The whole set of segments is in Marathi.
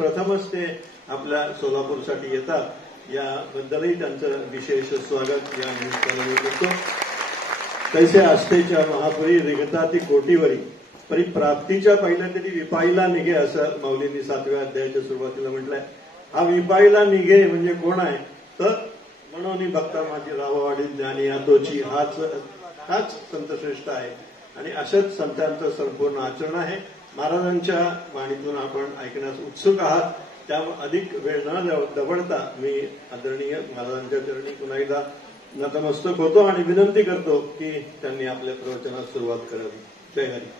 प्रथमच ते आपल्या सोलापूरसाठी येतात, याबद्दलही त्यांचं विशेष स्वागत या निमित्ताने मी करतो. कैसे आस्थेच्या महापुरी रिगता ती कोटीवरी परी प्राप्तीच्या पहिल्या तरी विपाईला निघे, असं माऊलींनी 7व्या अध्यायाच्या सुरुवातीला म्हटलंय. हा विपाईला निघे म्हणजे कोण आहे तर म्हणून भक्ता माझी राववाडी ज्ञानी यातोची, हाच संतश्रेष्ठ आहे. आणि अशाच संतांचं संपूर्ण आचरण आहे. महाराजांच्या वाणीतून आपण ऐकण्यास उत्सुक आहात, त्यामुळे अधिक वेळ न दवडता मी आदरणीय महाराजांच्या चरणी पुन्हा एकदा नतमस्तक होतो आणि विनंती करतो की त्यांनी आपल्या प्रवचनास सुरुवात करावी. जय हरी.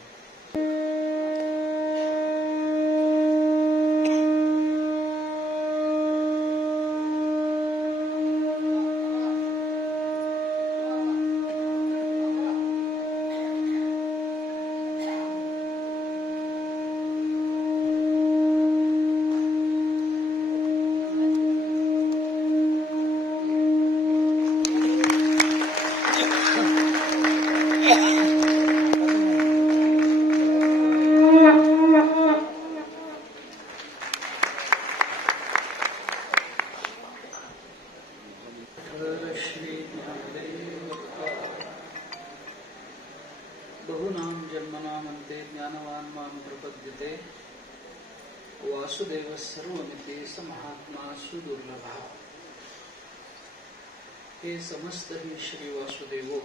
समस्त ही श्री वासुदेवो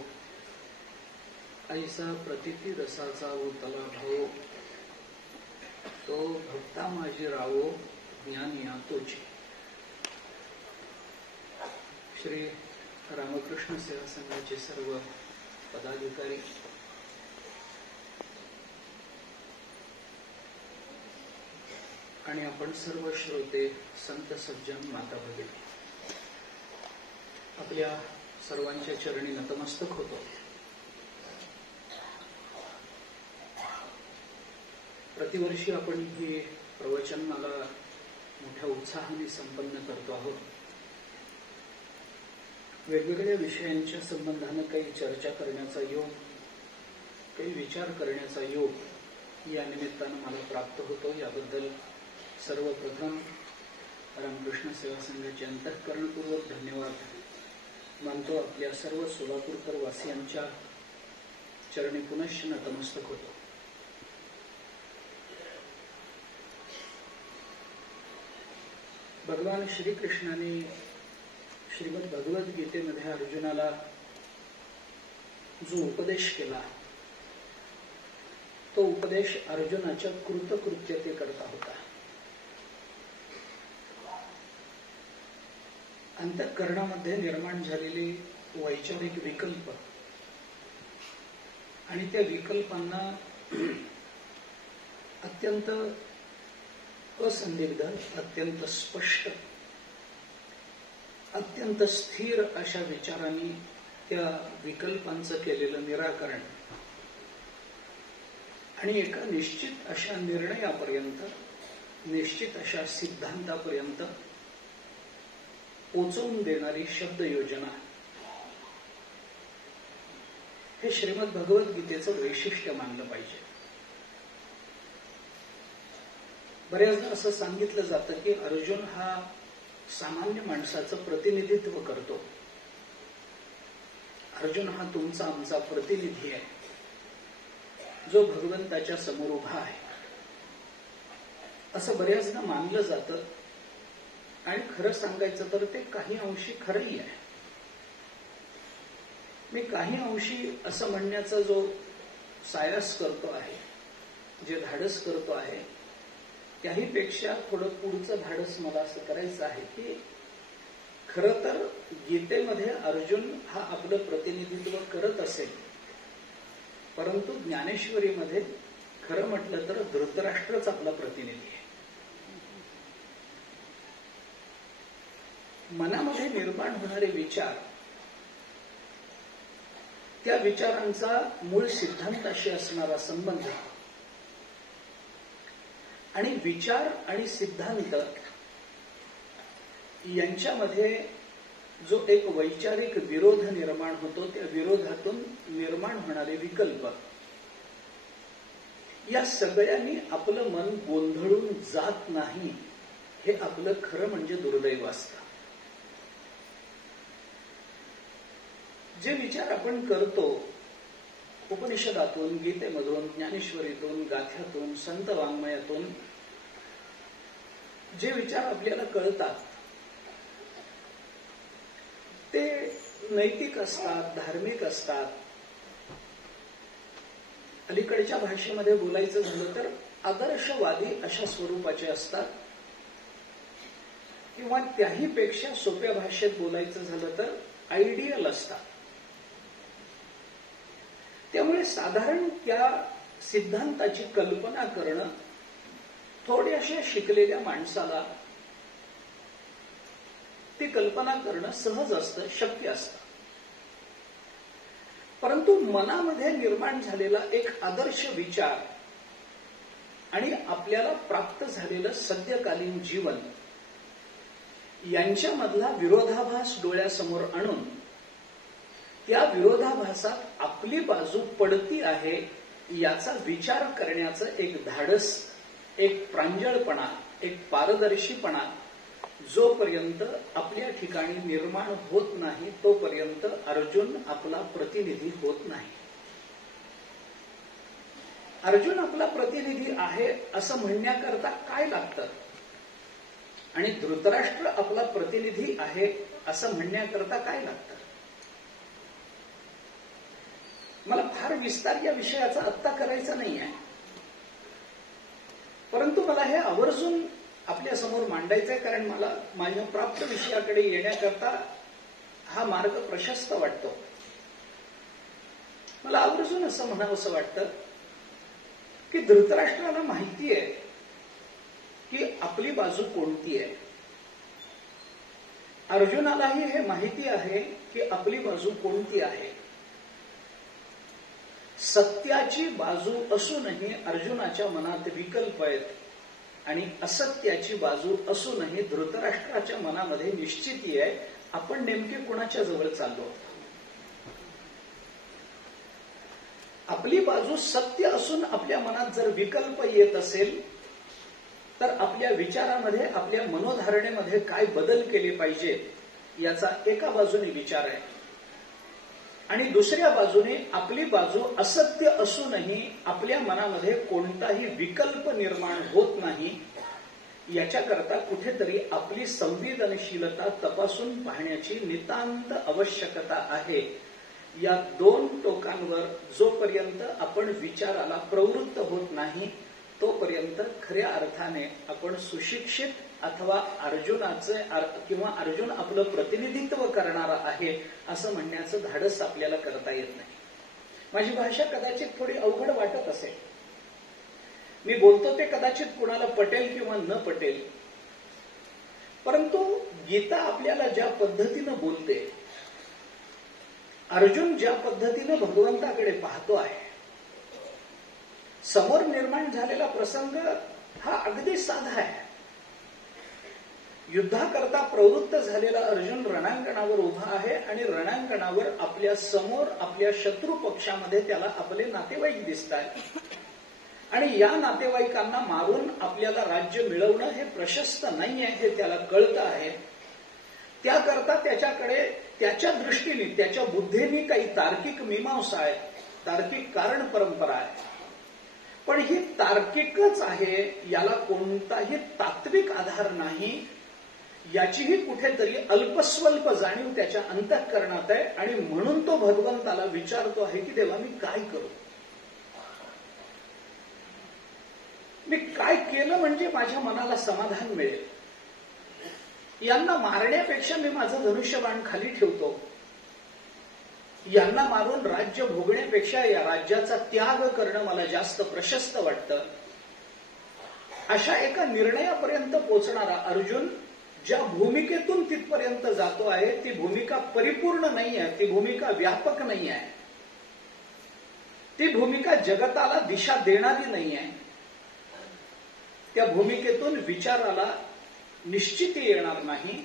ऐसा प्रतिती रसाचा उतला भाव, तो भक्ता माझी रावो ज्ञानी आतोची. श्री रामकृष्ण सेवा संघाचे सर्व पदाधिकारी, आणि आपण सर्व श्रोते, संत सज्जन, माता भगिनी, आपल्या सर्वांच्या चरणी नतमस्तक होतो. प्रतिवर्षी आपण ही प्रवचनमाला मोठ्या उत्साहाने संपन्न करतो आहोत. वेगवेगळ्या विषयांच्या संबंधाने काही चर्चा करण्याचा योग, काही विचार करण्याचा योग या निमित्तानं मला प्राप्त होतो. याबद्दल सर्वप्रथम रामकृष्ण सेवा संघाचे अंतःकरणपूर्वक धन्यवाद मानतो. आपल्या सर्व सोलापूरकर वासियांच्या चरणी पुनश्च नतमस्तक होतो. भगवान श्रीकृष्णाने श्रीमद भगवद्गीतेमध्ये अर्जुनाला जो उपदेश केला, तो उपदेश अर्जुनाच्या कृतकृत्यतेकरता होता. अंतःकरणामध्ये निर्माण झालेले वैचारिक विकल्प आणि त्या विकल्पांना अत्यंत असंदिग्ध, अत्यंत स्पष्ट, अत्यंत स्थिर अशा विचारांनी त्या विकल्पांचं केलेलं निराकरण आणि एका निश्चित अशा निर्णयापर्यंत, निश्चित अशा सिद्धांतापर्यंत पोचवून देणारी शब्द योजना, हे श्रीमद भगवद्गीतेचं वैशिष्ट्य मानलं पाहिजे. बऱ्याचदा असं सांगितलं जातं की अर्जुन हा सामान्य माणसाचं प्रतिनिधित्व करतो. अर्जुन हा तुमचा आमचा प्रतिनिधी आहे, जो भगवंताच्या समोर उभा आहे, असं बऱ्याचदा मानलं जातं. आणि खरं सांगायचं तर ते काही अंशी खरंही आहे. मी काही अंशी असं म्हणण्याचा जो सायास करतो आहे, जे धाडस करतो आहे, त्याही पेक्षा थोडं पुढचं धाडस मला असं करायचं आहे की खरं तर गीतेमध्ये अर्जुन हा आपलं प्रतिनिधित्व करत असेल, परंतु ज्ञानेश्वरीमध्ये खरं म्हटलं तर धृतराष्ट्रच आपला प्रतिनिधी आहे. मनामध्ये निर्माण होणारे विचार, त्या विचारांचा मूळ सिद्धांताशी असणारा संबंध आणि विचार आणि सिद्धांत यांच्यामध्ये जो एक वैचारिक विरोध निर्माण होतो, त्या विरोधातून निर्माण होणारे विकल्प, या सगळ्यांनी आपलं मन गोंधळून जात नाही हे आपलं खरं म्हणजे दुर्दैव असतं. जे विचार आपण करतो उपनिषदातून, गीतेमधून, ज्ञानेश्वरीतून, गाथ्यातून, संत वाङ्मयातून जे विचार आपल्याला कळतात ते नैतिक असतात, धार्मिक असतात. अलीकडच्या भाषेमध्ये बोलायचं झालं तर आदर्शवादी अशा स्वरूपाचे असतात, किंवा त्याही पेक्षा सोप्या भाषेत बोलायचं झालं तर आयडियल असतात. त्यामुळे साधारण त्या सिद्धांताची कल्पना करणं थोड्याशा शिकलेल्या माणसाला ती कल्पना करणं सहज असतं, शक्य असतं. परंतु मनामध्ये निर्माण झालेला एक आदर्श विचार आणि आपल्याला प्राप्त झालेलं सद्यकालीन जीवन यांच्यामधला विरोधाभास डोळ्यासमोर आणून त्या विरोधाभासात आपली बाजू पडती आहे याचा विचार करण्याचं एक धाडस, एक प्रांजळपणा, एक पारदर्शीपणा जोपर्यंत आपल्या ठिकाणी निर्माण होत नाही तोपर्यंत अर्जुन आपला प्रतिनिधी होत नाही. अर्जुन आपला प्रतिनिधी आहे असं म्हणण्याकरता काय लागतं आणि धृतराष्ट्र आपला प्रतिनिधी आहे असं म्हणण्याकरता काय लागतं? मला फार विस्तार या विषयाचा आत्ता करायचा नाही आहे, परंतु मला हे आवर्जून आपल्या समोर मांडायचं आहे, कारण मला माझ्या प्राप्त विषयाकडे येण्याकरता हा मार्ग प्रशस्त वाटतो. मला आवर्जून असं म्हणावंसं वाटतं की धृतराष्ट्राला माहिती आहे की आपली बाजू कोणती आहे. अर्जुनालाही हे माहिती आहे की आपली बाजू कोणती आहे. सत्याची बाजू असूनही अर्जुनाच्या मनात विकल्प आहेत आणि असत्याची बाजू असूनही धृतराष्ट्राच्या मनामध्ये निश्चिती आहे आपण नेमके कोणाच्या जवळ चाललो. आपली बाजू सत्य असून आपल्या मनात जर विकल्प येत असेल तर आपल्या विचारामध्ये, आपल्या मनोधारणेमध्ये काय बदल केले पाहिजेत याचा एका बाजूने विचार आहे आणि दुसऱ्या बाजूने आपली बाजू असत्य असूनही आपल्या मनामध्ये कोणताही विकल्प निर्माण होत नाही याच्याकरता कुठेतरी आपली संवेदनशीलता तपासून पाहण्याची नितांत आवश्यकता आहे. या दोन टोकांवर जोपर्यंत आपण विचाराला प्रवृत्त होत नाही तोपर्यंत खऱ्या अर्थाने आपण सुशिक्षित अथवा अर्जुनाचं किंवा अर्जुन आपलं प्रतिनिधित्व करणारा आहे असं म्हणण्याचं धाडस आपल्याला करता येत नाही. माझी भाषा कदाचित थोडी अवघड वाटत असेल, मी बोलतो ते कदाचित कुणाला पटेल किंवा न पटेल, परंतु गीता आपल्याला ज्या पद्धतीनं बोलते, अर्जुन ज्या पद्धतीनं भगवंताकडे पाहतो आहे, समोर निर्माण झालेला प्रसंग हा अगदी साधा आहे. युद्धाकरता प्रवृत्त झालेला अर्जुन रणांगणावर उभा आहे आणि रणांगणावर आपल्या समोर आपल्या शत्रू पक्षामध्ये त्याला आपले नातेवाईक दिसतात आणि या नातेवाईकांना मारून आपल्याला राज्य मिळवणं हे प्रशस्त नाही आहे हे त्याला कळतं आहे. त्याकरता त्याच्याकडे त्याच्या दृष्टीने, त्याच्या बुद्धीने काही तार्किक मीमांसा आहे, तार्किक कारण परंपरा आहे, पण ही तार्किकच आहे, याला कोणताही तात्विक आधार नाही याचीही कुठेतरी अल्पस्वल्प जाणीव त्याच्या अंतःकरणात आहे आणि म्हणून तो भगवंताला विचारतो आहे की देवा मी काय करू, मी काय केलं म्हणजे माझ्या मनाला समाधान मिळेल. यांना मारण्यापेक्षा मी माझं धनुष्यबाण खाली ठेवतो, यांना मारून राज्य भोगण्यापेक्षा या राज्याचा त्याग करणं मला जास्त प्रशस्त वाटतं. अशा एका निर्णयापर्यंत पोहोचणारा अर्जुन ज्या भूमिकेतून तिथपर्यंत जातो आहे ती भूमिका परिपूर्ण नाही आहे, ती भूमिका व्यापक नाही आहे, ती भूमिका जगताला दिशा देणारी नाही आहे. त्या भूमिकेतून विचाराला निश्चिती येणार नाही,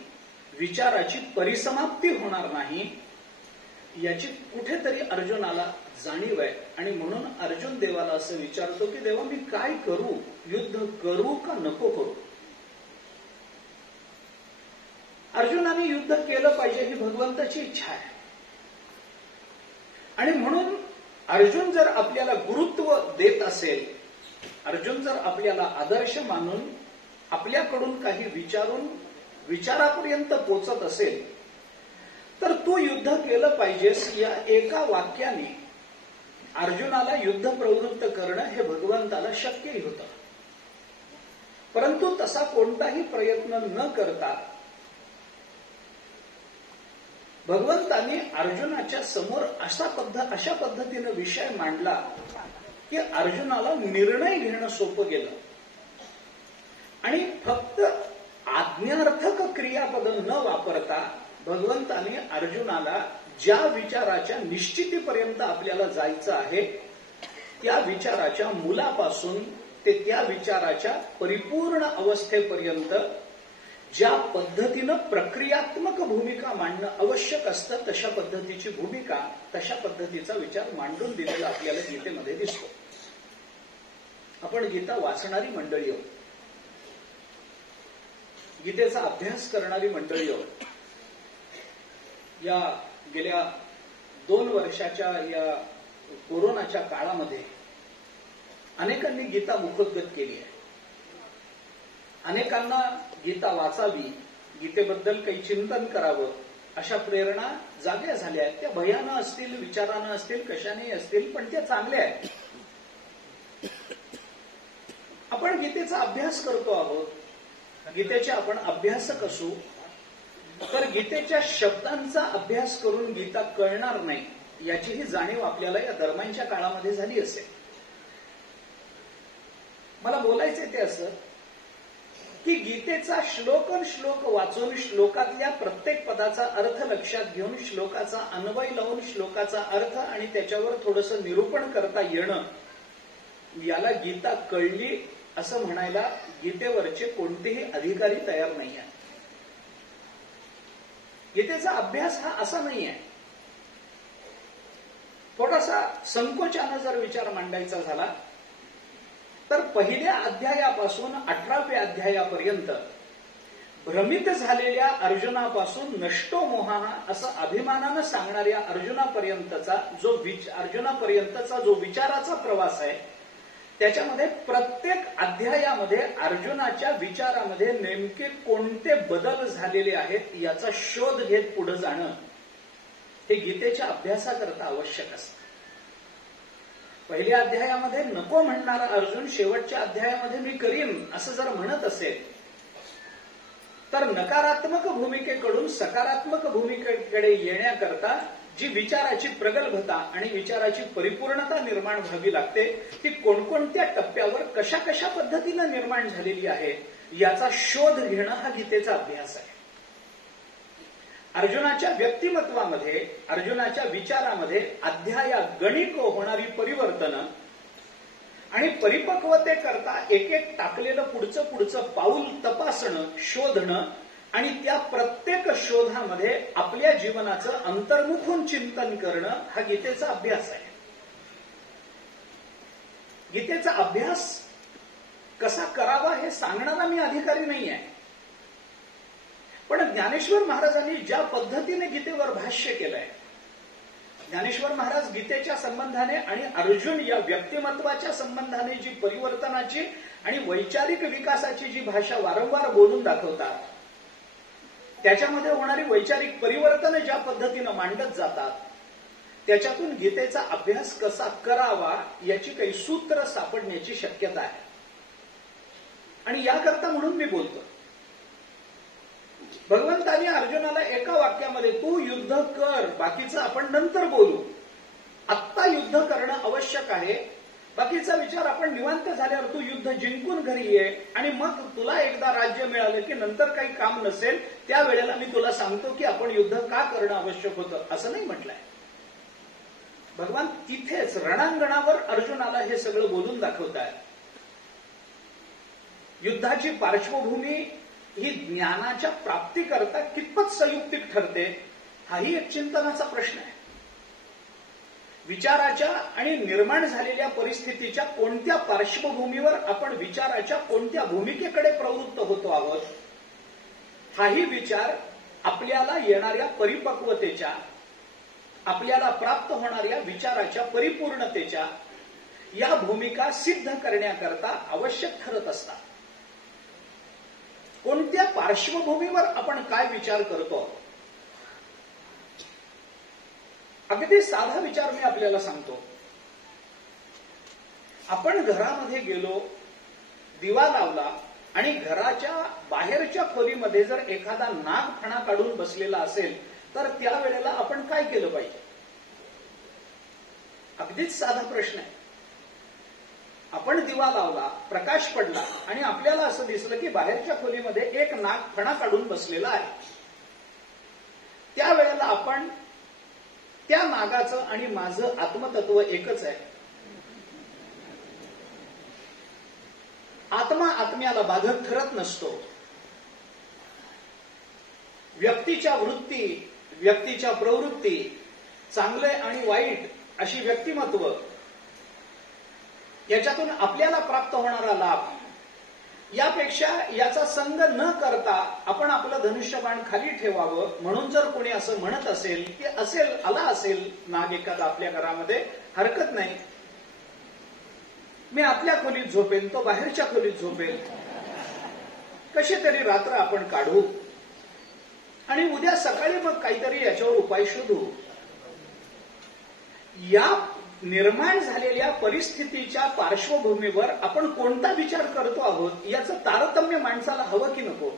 विचाराची परिसमाप्ती होणार नाही याची कुठेतरी अर्जुनाला जाणीव आहे आणि म्हणून अर्जुन देवाला असं विचारतो की देवा मी काय करू, युद्ध करू का नको करू. अर्जुनाने युद्ध केलं पाहिजे ही भगवंताची इच्छा आहे. आणि म्हणून अर्जुन जर आपल्याला गुरुत्व देत असेल, अर्जुन जर आपल्याला आदर्श मानून आपल्याकडून काही विचारापर्यंत पोचत असेल, तर तू युद्ध केलं पाहिजेस या एका वाक्याने अर्जुनाला युद्ध प्रवृत्त करणं हे भगवंताला शक्यही होतं. परंतु तसा कोणताही प्रयत्न न करता भगवंतांनी अर्जुनाच्या समोर अशा पद्धतीनं विषय मांडला की अर्जुनाला निर्णय घेणं सोपं गेलं. आणि फक्त आज्ञार्थक क्रियापद न वापरता भगवंताने अर्जुनाला ज्या विचाराच्या निश्चितीपर्यंत आपल्याला जायचं आहे त्या विचाराच्या मुलापासून ते त्या विचाराच्या परिपूर्ण अवस्थेपर्यंत ज्या पद्धतीनं प्रक्रियात्मक भूमिका मांडणं आवश्यक असतं तशा पद्धतीची भूमिका, तशा पद्धतीचा विचार मांडून दिलेला आपल्याला गीतेमध्ये दिसतो. आपण गीता वाचणारी मंडळी आहोत, गीतेचा अभ्यास करणारी मंडळी आहोत. या गेल्या 2 वर्षाच्या या कोरोनाच्या काळामध्ये अनेकांनी गीता मुखोद्गत केली आहे. अनेकांना गीता वाचावी, गीतेबद्दल काही चिंतन करावं अशा प्रेरणा जाग्या झाल्या आहेत. त्या भयानं असतील, विचारानं असतील, कशाने असतील, पण त्या चांगल्या आहेत. आपण गीतेचा अभ्यास करतो आहोत, गीतेचे आपण अभ्यासक असू, तर गीतेच्या शब्दांचा अभ्यास करून गीता कळणार नाही याचीही जाणीव आपल्याला या दरम्यानच्या काळामध्ये झाली असेल. मला बोलायचे ते असं की गीतेचा श्लोक वाचून श्लोकातल्या प्रत्येक पदाचा अर्थ लक्षात घेऊन श्लोकाचा अन्वय लावून श्लोकाचा अर्थ आणि त्याच्यावर थोडंसं निरूपण करता येणं, याला गीता कळली असं म्हणायला गीतेवरचे कोणतेही अधिकारी तयार नाही आहेत. गीतेचा अभ्यास हा असा नाही आहे. थोडासा संकोचानं जर विचार मांडायचा झाला तर पहिल्या अध्यायापासून 18व्या अध्यायापर्यंत भ्रमित झालेल्या अर्जुनापासून नष्टो मोहाना असं अभिमानानं सांगणाऱ्या अर्जुनापर्यंतचा जो विचाराचा प्रवास आहे, त्याच्यामध्ये प्रत्येक अध्यायामध्ये अर्जुनाच्या विचारामध्ये नेमके कोणते बदल झालेले आहेत याचा शोध घेत पुढे जाणं हे गीतेच्या अभ्यासाकरता आवश्यक असतं. पहिल्या अध्यायामध्ये नको म्हणणारा अर्जुन शेवटच्या अध्यायामध्ये मी करीन असं जर म्हणत असेल तर नकारात्मक भूमिकेकडून सकारात्मक भूमिकेकडे येण्याकरता जी विचाराची प्रगल्भता आणि विचाराची परिपूर्णता निर्माण व्हावी लागते ती कोणकोणत्या टप्प्यावर कशा कशा पद्धतीनं निर्माण झालेली आहे याचा शोध घेणं हा गीतेचा अभ्यास आहे. अर्जुनाच्या व्यक्तिमत्वामध्ये, अर्जुनाच्या विचारामध्ये अध्यायागणिक होणारी परिवर्तनं आणि परिपक्वतेकरता एक एक टाकलेलं पुढचं पाऊल तपासणं, शोधणं आणि त्या प्रत्येक शोधामध्ये आपल्या जीवनाचं अंतर्मुखून चिंतन करणं हा गीतेचा अभ्यास आहे. गीतेचा अभ्यास कसा करावा हे सांगणारा मी अधिकारी नाही आहे. पण ज्ञानेश्वर महाराजांनी ज्या पद्धतीने गीतेवर भाष्य केलंय, ज्ञानेश्वर महाराज गीतेच्या संबंधाने आणि अर्जुन या व्यक्तिमत्वाच्या संबंधाने जी परिवर्तनाची आणि वैचारिक विकासाची जी भाषा वारंवार बोलून दाखवतात, त्याच्यामध्ये होणारी वैचारिक परिवर्तन ज्या पद्धतीनं मांडत जातात, त्याच्यातून गीतेचा अभ्यास कसा करावा याची काही सूत्र सापडण्याची शक्यता आहे. आणि याकरता म्हणून मी बोलतो. भगवंतानी अर्जुनाला एका वाक्यामध्ये तू युद्ध कर, बाकीचं आपण नंतर बोलू, आत्ता युद्ध करणं आवश्यक आहे, बाकीचा विचार आपण निवांत झाल्यावर तू युद्ध जिंकून घरी ये आणि मग तुला एकदा राज्य मिळालं की नंतर काही काम नसेल त्यावेळेला मी तुला सांगतो की आपण युद्ध का करणं आवश्यक होतं, असं नाही म्हटलंय. भगवान तिथेच रणांगणावर अर्जुनाला हे सगळं बोलून दाखवतायत. युद्धाची पार्श्वभूमी ही ज्ञानाच्या प्राप्तीकरता कितपत संयुक्तिक ठरते हाही एक चिंतनाचा प्रश्न आहे. विचाराच्या आणि निर्माण झालेल्या परिस्थितीच्या कोणत्या पार्श्वभूमीवर आपण विचाराच्या कोणत्या भूमिकेकडे प्रवृत्त होतो आहोत हाही विचार आपल्याला येणाऱ्या परिपक्वतेच्या, आपल्याला प्राप्त होणाऱ्या विचाराच्या परिपूर्णतेच्या या भूमिका सिद्ध करण्याकरता आवश्यक ठरत असतात. कोणत्या पार्श्वभूमीवर आपण काय विचार करतो? अगदी साधा विचार मी आपल्याला सांगतो. आपण घरामध्ये गेलो, दिवा लावला आणि घराच्या बाहेरच्या खोलीमध्ये जर एखादा नाग फणा काढून बसलेला असेल तर त्यावेळेला आपण काय केलं पाहिजे? अगदीच साधा प्रश्न आहे. आपण दिवा लावला, प्रकाश पडला आणि आपल्याला असं दिसलं की बाहेरच्या खोलीमध्ये एक नाग फणा काढून बसलेला आहे. त्यावेळेला आपण त्या नागाचं आणि माझं आत्मतत्व एकच आहे. आत्मा आत्म्याला बाधक ठरत नसतो. व्यक्तीच्या वृत्ती, व्यक्तीच्या प्रवृत्ती, चांगले आणि वाईट अशी व्यक्तिमत्व, याच्यातून आपल्याला प्राप्त होणारा लाभ, यापेक्षा याचा संग न करता आपण आपलं धनुष्यबाण खाली ठेवावं म्हणून जर कोणी असं म्हणत असेल की आला असेल नाग एखादा आपल्या घरामध्ये, हरकत नाही. मी आतल्या खोलीत झोपेल, तो बाहेरच्या खोलीत झोपेल, कशी तरी रात्र आपण काढू आणि उद्या सकाळी मग काहीतरी याच्यावर उपाय शोधू. या निर्माण झालेल्या परिस्थितीच्या पार्श्वभूमीवर आपण कोणता विचार करतो आहोत याचं तारतम्य माणसाला हवं की नको?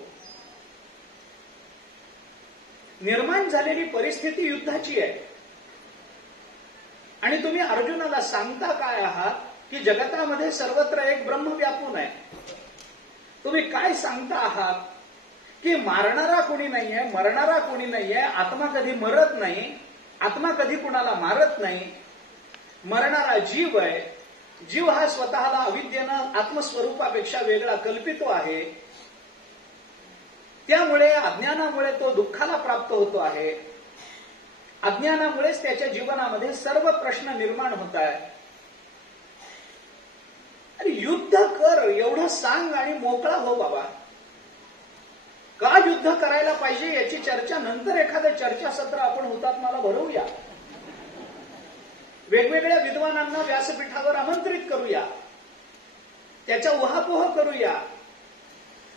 निर्माण झालेली परिस्थिती युद्धाची आहे आणि तुम्ही अर्जुनाला सांगता काय आहात की जगतामध्ये सर्वत्र एक ब्रह्म व्यापून आहे. तुम्ही काय सांगता आहात की मारणारा कोणी नाहीये, मरणारा कोणी नाहीये, आत्मा कधी मरत नाही, आत्मा कधी कुणाला मारत नाही, मरणारा जीव आहे, जीव हा स्वतःला अविद्येनं आत्मस्वरूपापेक्षा वेगळा कल्पितो आहे, त्यामुळे अज्ञानामुळे तो दुःखाला प्राप्त होतो आहे, अज्ञानामुळेच त्याच्या जीवनामध्ये सर्व प्रश्न निर्माण होत आहे. अरे युद्ध कर एवढं सांग आणि मोकळा हो बाबा. का युद्ध करायला पाहिजे याची चर्चा नंतर एखादं चर्चासत्र आपण हुतात्म्याला भरवूया. वेगवेगळ्या विद्वानांना व्यासपीठावर आमंत्रित करूया, त्याच्या उहापोह करूया.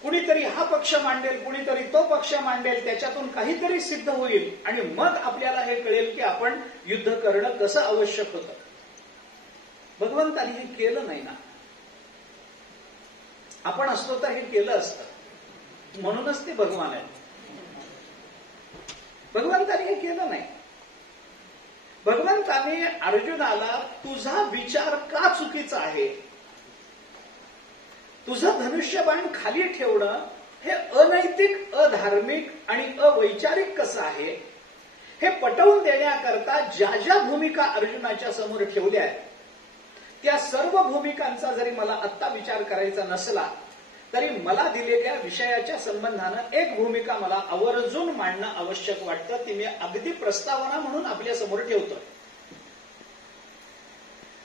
कुणीतरी हा पक्ष मांडेल, कुणीतरी तो पक्ष मांडेल, त्याच्यातून काहीतरी सिद्ध होईल आणि मग आपल्याला हे कळेल की आपण युद्ध करणं कसं आवश्यक होतं. भगवंतानी हे केलं नाही ना. आपण असतो तर हे केलं असतं, म्हणूनच ते भगवान आहेत. भगवंतानी हे केलं नाही. भगवंताने अर्जुनाला तुझा विचार का चुकीचा आहे, तुझं धनुष्यबाण खाली ठेवणं हे अनैतिक, अधार्मिक आणि अवैचारिक कसं आहे हे पटवून देण्याकरता ज्या ज्या भूमिका अर्जुनाच्या समोर ठेवल्या आहेत त्या सर्व भूमिकांचा जरी मला आत्ता विचार करायचा नसला तरी मला दिलेल्या विषयाच्या संबंधानं एक भूमिका मला आवर्जून मांडणं आवश्यक वाटतं. ती मी अगदी प्रस्तावना म्हणून आपल्या समोर ठेवतो.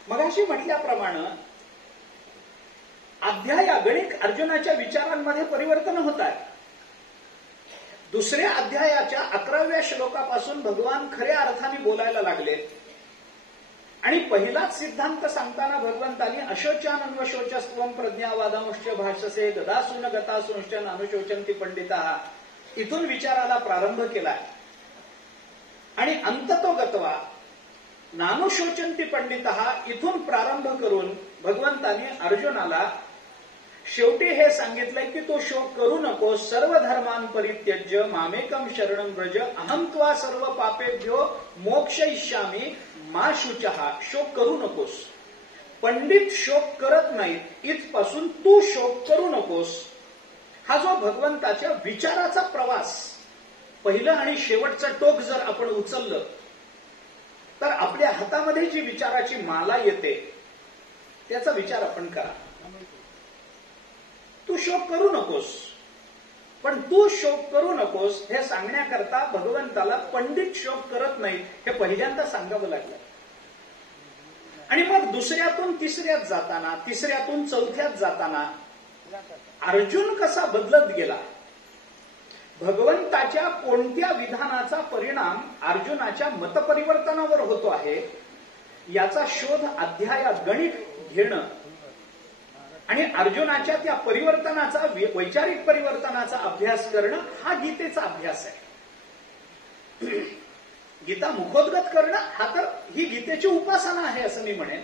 मगाशी म्हटल्याप्रमाणे अध्यायागणिक अर्जुनाच्या विचारांमध्ये परिवर्तन होत आहे. दुसऱ्या अध्यायाच्या 11व्या श्लोकापासून भगवान खऱ्या अर्थाने बोलायला लागले आणि पहिलाच सिद्धांत सांगताना भगवंतांनी अशोचानन्वशोचस्त्वं प्रज्ञावादांश्च भाषसे गदासून गतासूंश्च नानुशोचन्ति पंडिताः इथून विचाराला प्रारंभ केलाय आणि अंततो गत्वा नानुशोचन्ति पंडिताः इथून प्रारंभ करून भगवंतांनी अर्जुनाला शेवटी हे सांगितलंय की तो शोक करू नको. सर्व धर्मान् परित्यज्य मामेकं शरणं व्रज अहं त्वा सर्व पापेभ्यो मोक्षयिष्यामि मा शुचः. शोक करू नकोस. पंडित शोक करत नाहीत, इथपासून तू शोक करू नकोस. हा जो भगवंताच्या विचाराचा प्रवास, पहिलं आणि शेवटचं टोक जर आपण उचललं तर आपल्या हातामध्ये जी विचाराची माला येते त्याचा विचार आपण करा. तू शोक करू नकोस, पण तू शोक करू नकोस हे सांगण्याकरता भगवंताला पंडित शोक करत नाहीत हे पहिल्यांदा सांगावं लागलं. आणि मग दुसऱ्यातून तिसऱ्यात जाताना, तिसऱ्यातून चौथ्यात जाताना अर्जुन कसा बदलत गेला, भगवंताच्या कोणत्या विधानाचा परिणाम अर्जुनाच्या मतपरिवर्तनावर होतो आहे याचा शोध अध्यायात गणित घेणं आणि अर्जुनाच्या त्या परिवर्तनाचा, वैचारिक परिवर्तनाचा अभ्यास करणं हा गीतेचा अभ्यास आहे. गीता मुखोद्गत करणं हा तर ही गीतेची उपासना आहे असं मी म्हणेन.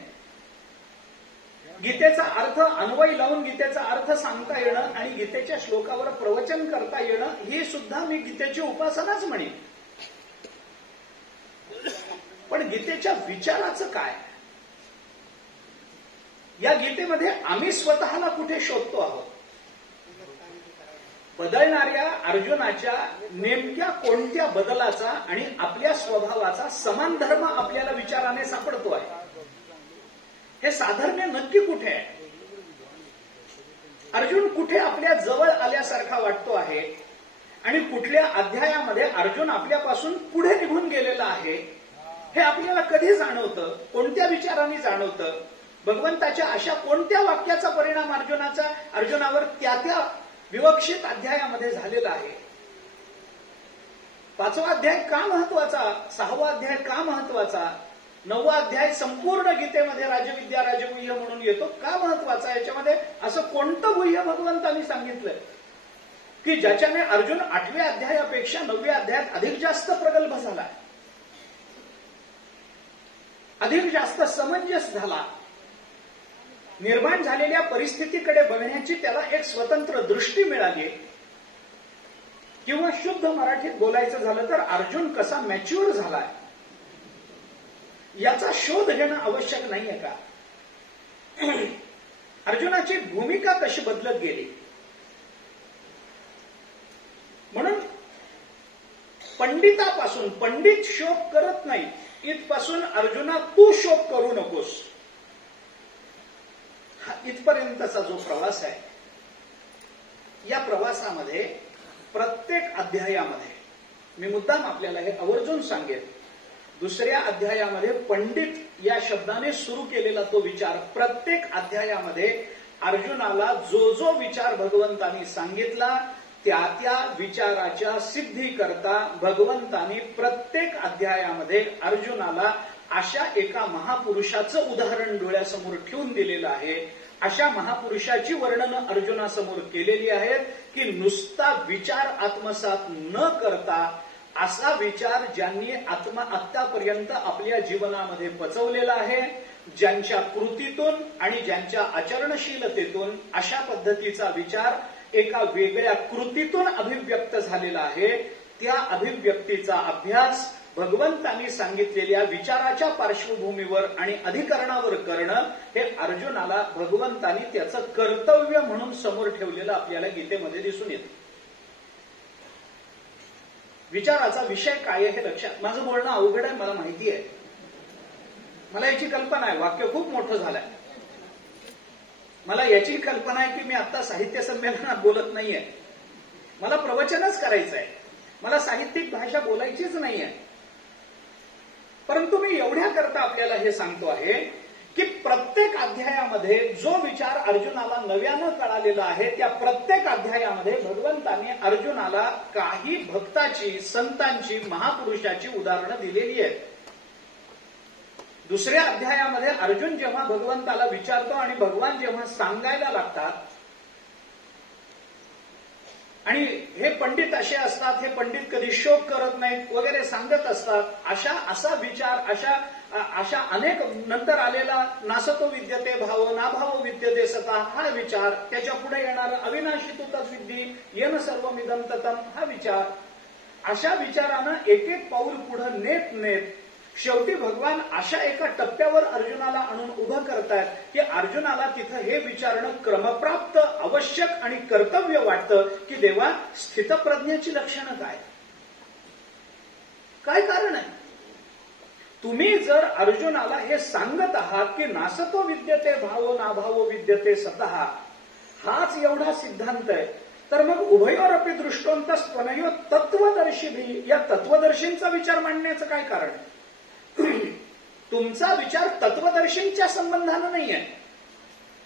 गीतेचा अर्थ अन्वय लावून गीतेचा अर्थ सांगता येणं आणि गीतेच्या श्लोकावर प्रवचन करता येणं ही सुद्धा मी गीतेची उपासनाच म्हणेन. पण गीतेच्या विचाराचं काय? या गीतेमध्ये आम्ही स्वतःला कुठे शोधतो आहोत? बदलणाऱ्या अर्जुनाच्या नेमक्या कोणत्या बदलाचा आणि आपल्या स्वभावाचा समान धर्म आपल्याला विचाराने सापडतो आहे? हे साधर्म्य नक्की कुठे आहे? अर्जुन कुठे आपल्या जवळ आल्यासारखा वाटतो आहे आणि कुठल्या अध्यायामध्ये अर्जुन आपल्यापासून पुढे निघून गेलेला आहे हे आपल्याला कधी जाणवतं? कोणत्या विचाराने जाणवतं? भगवंताच्या अशा कोणत्या वाक्याचा परिणाम अर्जुनावर त्या विवक्षित अध्यायामध्ये झालेला आहे? 5वा अध्याय का महत्वाचा? 6वा अध्याय का महत्वाचा? 9वा अध्याय संपूर्ण गीतेमध्ये राजविद्या राजगुह्य म्हणून येतो, का महत्वाचा? याच्यामध्ये असं कोणतं गुह्य भगवंतांनी सांगितलंय की ज्याच्याने अर्जुन 8व्या अध्यायापेक्षा 9व्या अध्यायात अधिक जास्त प्रगल्भ झाला, अधिक जास्त समंजस झाला, निर्माण झालेल्या परिस्थितीकडे बघण्याची त्याला एक स्वतंत्र दृष्टी मिळाली? किंवा शुद्ध मराठीत बोलायचं झालं तर अर्जुन कसा मॅच्युअर झालाय याचा शोध घेणं आवश्यक नाहीये का? अर्जुनाची भूमिका कशी बदलत गेली? म्हणून पंडितापासून, पंडित शोक करत नाही इथपासून अर्जुना तू शोक करू नकोस, हा इथपर्यंतचा जो प्रवास आहे, या प्रवासामध्ये प्रत्येक अध्यायामध्ये मी मुद्दाम आपल्याला हे आवर्जून सांगेन, 2ऱ्या अध्यायामध्ये पंडित या शब्दाने सुरू केलेला तो विचार, प्रत्येक अध्यायामध्ये अर्जुनाला जो जो विचार भगवंतांनी सांगितला त्या विचाराच्या सिद्धीकरता भगवंतांनी प्रत्येक अध्यायामध्ये अर्जुनाला अशा एका महापुरुषाचं उदाहरण डोळ्यासमोर ठेवून दिलेलं आहे. अशा महापुरुषाची वर्णनं अर्जुनासमोर केलेली आहेत की नुसता विचार आत्मसात न करता असा विचार ज्यांनी आतापर्यंत आपल्या जीवनामध्ये पचवलेला आहे, ज्यांच्या कृतीतून आणि ज्यांच्या आचरणशीलतेतून अशा पद्धतीचा विचार एका वेगळ्या कृतीतून अभिव्यक्त झालेला आहे, त्या अभिव्यक्तीचा अभ्यास भगवंतांनी सांगितलेल्या विचाराच्या पार्श्वभूमीवर आणि अधिकरणावर करणं हे अर्जुनाला भगवंतांनी त्याचं कर्तव्य म्हणून समोर ठेवलेलं आपल्याला गीतेमध्ये दिसून येतं. विचाराचा विषय काय आहे हे लक्षात, माझं बोलणं अवघड आहे मला माहिती आहे, मला याची कल्पना आहे, वाक्य खूप मोठं झालंय, मला याची कल्पना आहे की मी आता साहित्य संमेलनात बोलत नाहीये, मला प्रवचनच करायचं आहे, मला साहित्यिक भाषा बोलायचीच नाहीये. परंतु मी एवढ्या करता आपल्याला हे सांगतो आहे की प्रत्येक अध्यायामध्ये जो विचार अर्जुनाला नव्यानं कळालेला आहे त्या प्रत्येक अध्यायामध्ये भगवंतांनी अर्जुनाला काही भक्ताची, संतांची, महापुरुषाची उदाहरणं दिलेली आहेत. 2ऱ्या अध्यायामध्ये अर्जुन जेव्हा भगवंताला विचारतो आणि भगवान जेव्हा सांगायला लागतात आणि हे पंडित असे असतात, हे पंडित कधी शोक करत नाहीत वगैरे सांगत असतात, असा विचार, अशा अनेक नंतर आलेला नासतो विद्यते भाव नाभाव विद्यते सता हा विचार, त्याच्या पुढे येणारा अविनाशी तू तद्विद्धी येन सर्वमिदं ततं हा विचार, अशा विचारानं एक एक पाऊल पुढे नेत शेवटी भगवान अशा एका टप्प्यावर अर्जुनाला आणून उभं करतायत की अर्जुनाला तिथं हे विचारणं क्रमप्राप्त, आवश्यक आणि कर्तव्य वाटतं की देवा स्थितप्रज्ञाची लक्षणं काय कारण आहे? तुम्ही जर अर्जुनाला हे सांगत आहात की नासतो विद्यते भावो नाभावो विद्यते सतः हाच एवढा सिद्धांत आहे, तर मग उभयोरपि दृष्टोंतस्त्वनयो तत्वदर्शी या तत्वदर्शींचा विचार मांडण्याचं काय कारण आहे? तुमचा विचार तत्वदर्शींच्या संबंधानं नाही आहे,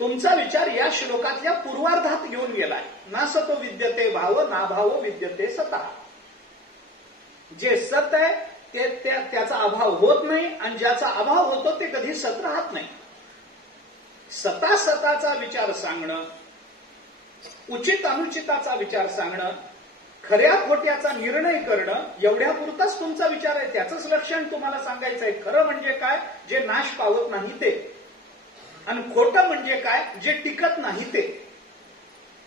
तुमचा विचार या श्लोकातल्या पूर्वार्धात घेऊन गेलाय. ना सतो विद्यते भाव ना भाव विद्यते सता. जे सत आहे त्याचा अभाव होत नाही आणि ज्याचा अभाव होतो ते कधी सत राहत नाही. सताचा विचार सांगणं, उचित अनुचिताचा विचार सांगणं, खऱ्या खोट्याचा निर्णय करणं एवढ्यापुरताच तुमचा विचार आहे. त्याचंच लक्षण तुम्हाला सांगायचं आहे. खरं म्हणजे काय, जे नाश पावत नाही ते, आणि खोटं म्हणजे काय, जे टिकत नाही ते.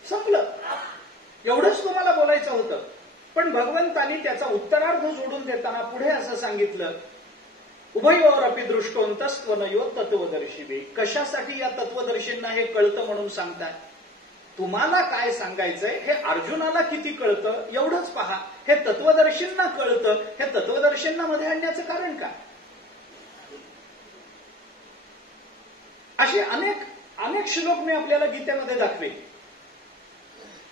संपलं. एवढंच तुम्हाला बोलायचं होतं. पण भगवंतांनी त्याचा उत्तरार्ध जोडून देताना पुढे असं सांगितलं, उभयोरपि दृष्टोंतस्त्वनयो तत्वदर्शिवे. कशासाठी या तत्वदर्शींना हे कळतं म्हणून सांगताय? तुम्हाला काय सांगायचंय हे अर्जुनाला किती कळतं एवढंच पहा. हे तत्वदर्शींना कळतं, हे तत्वदर्शींना मध्ये आणण्याचं कारण काय? असे अनेक श्लोक मी आपल्याला गीतेमध्ये दाखवे.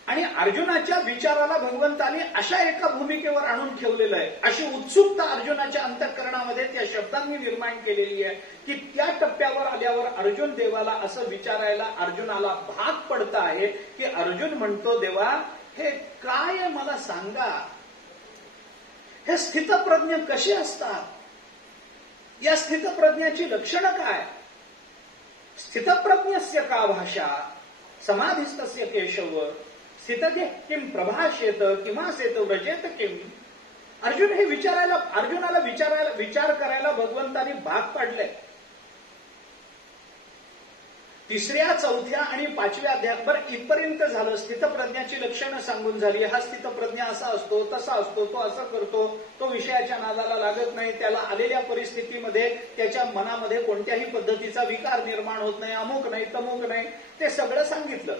आणि अर्जुनाच्या विचाराला भगवंताने अशा एका भूमिकेवर आणून ठेवलेलं आहे, अशी उत्सुकता अर्जुनाच्या अंतःकरणामध्ये त्या शब्दांनी निर्माण केलेली आहे की त्या टप्प्यावर आल्यावर अर्जुन देवाला असं विचारायला अर्जुनाला भाग पडतं आहे की अर्जुन म्हणतो, देवा हे काय मला सांगा, हे स्थितप्रज्ञ कसे असतात, या स्थितप्रज्ञाची लक्षणं काय? स्थितप्रज्ञस्य का भाषा समाधिस्तस्य केशव स्थितते किम प्रभाषेत किमासेत व्रजेत किम. अर्जुन हे अर्जुनाला विचार करायला भगवंतानी भाग पाडलंय. 3ऱ्या, 4थ्या आणि 5व्या अध्यायावर इथपर्यंत झालं. स्थितप्रज्ञाची लक्षणं सांगून झाली. हा स्थितप्रज्ञ असा असतो, तसा असतो, तो असं करतो, तो विषयाच्या नादाला लागत नाही, त्याला आलेल्या परिस्थितीमध्ये त्याच्या मनामध्ये कोणत्याही पद्धतीचा विकार निर्माण होत नाही, अमुक नाही तमुक नाही, ते सगळं सांगितलं.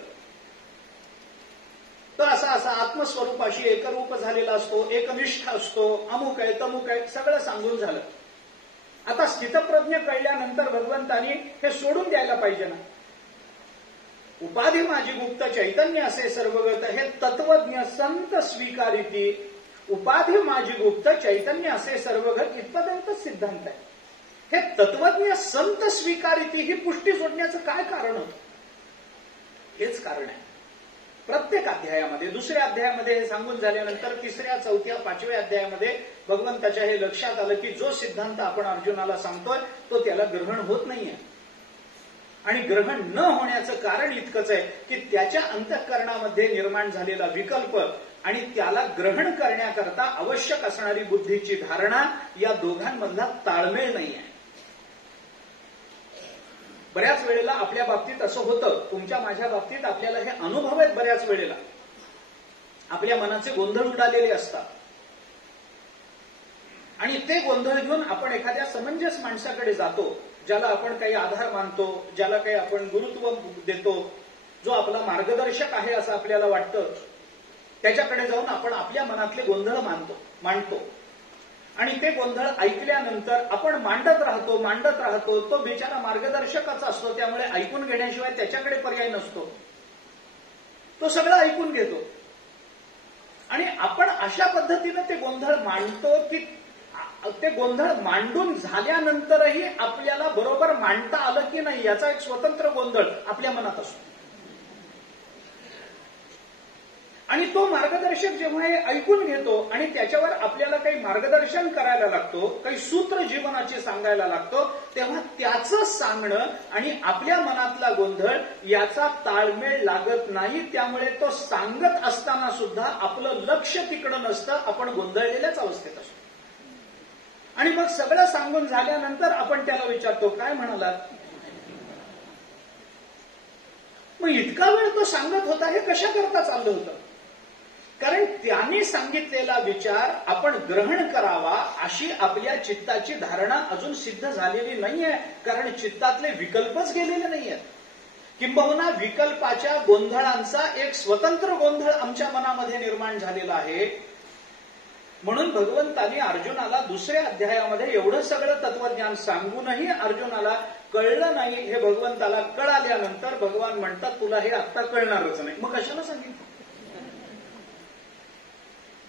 तो असा आत्मस्वरूपाशी एकरूप झालेला असतो, एकनिष्ठ असतो, अमुक आहे तमुक आहे, सगळं सांगून झालं. आता स्थितप्रज्ञ कळल्यानंतर भगवंतानी हे सोडून द्यायला पाहिजे ना. उपाधी माझी गुप्त चैतन्य असे सर्वगत हे तत्वज्ञ संत स्वीकारिती. उपाधी माझी गुप्त चैतन्य असे सर्वगत इथपर्यंत सिद्धांत आहे. हे तत्वज्ञ संत स्वीकारिती ही पुष्टी सोडण्याचं काय कारण होतं? हेच कारण आहे. प्रत्येक अध्यायामध्ये, 2ऱ्या अध्यायामध्ये हे सांगून झाल्यानंतर 3ऱ्या, 4थ्या, 5व्या अध्यायामध्ये भगवंताच्या हे लक्षात आलं की जो सिद्धांत आपण अर्जुनाला सांगतोय तो त्याला ग्रहण होत नाहीये. आणि ग्रहण न होण्याचं कारण इतकंच आहे की त्याच्या अंतःकरणामध्ये निर्माण झालेला विकल्प आणि त्याला ग्रहण करण्याकरता आवश्यक असणारी बुद्धीची धारणा या दोघांमधला ताळमेळ नाही आहे. बऱ्याच वेळेला आपल्या बाबतीत असं होतं, तुमच्या माझ्या बाबतीत आपल्याला हे अनुभव आहेत. बऱ्याच वेळेला आपल्या मनाचे गोंधळ उडालेले असतात आणि ते गोंधळ घेऊन आपण एखाद्या समंजस माणसाकडे जातो, ज्याला आपण काही आधार मानतो, ज्याला काही आपण गुरुत्व देतो, जो आपला मार्गदर्शक आहे असं आपल्याला वाटतं, त्याच्याकडे जाऊन आपण आपल्या मनातले गोंधळ मांडतो आणि ते गोंधळ ऐकल्यानंतर आपण मांडत राहतो. तो बिचारा मार्गदर्शकाचा असतो, त्यामुळे ऐकून घेण्याशिवाय त्याच्याकडे पर्याय नसतो. तो सगळं ऐकून घेतो आणि आपण अशा पद्धतीने ते गोंधळ मांडतो की ते गोंधळ मांडून झाल्यानंतरही आपल्याला बरोबर मांडता आलं की नाही याचा एक स्वतंत्र गोंधळ आपल्या मनात असतो. आणि तो मार्गदर्शक जेव्हा हे ऐकून घेतो आणि त्याच्यावर आपल्याला काही मार्गदर्शन करायला लागतो, काही सूत्र जीवनाचे सांगायला लागतो, तेव्हा त्याचं सांगणं आणि आपल्या मनातला गोंधळ याचा ताळमेळ लागत नाही. त्यामुळे तो सांगत असताना सुद्धा आपलं लक्ष तिकडं नसतं, आपण गोंधळलेल्याच अवस्थेत असतो. आणि मग सगळं सांगून झाल्यानंतर आपण त्याला विचारतो, काय म्हणालात? मग इतका वेळ तो सांगत होता हे कशा करता चाललं होतं? कारण त्याने सांगितलेला विचार आपण ग्रहण करावा अशी आपल्या चित्ताची धारणा अजून सिद्ध झालेली नाहीये, कारण चित्तातले विकल्पच गेलेले नाहीयेत. किंबहुना विकल्पाच्या गोंधळांचा एक स्वतंत्र गोंधळ आमच्या मनामध्ये निर्माण झालेला आहे. म्हणून भगवंतांनी अर्जुनाला 2ऱ्या अध्यायामध्ये एवढं सगळं तत्वज्ञान सांगूनही अर्जुनाला कळलं नाही. हे भगवंताला कळाल्यानंतर भगवान म्हणतात, तुला हे आत्ता कळणारच नाही. मग कशाला सांगितलं?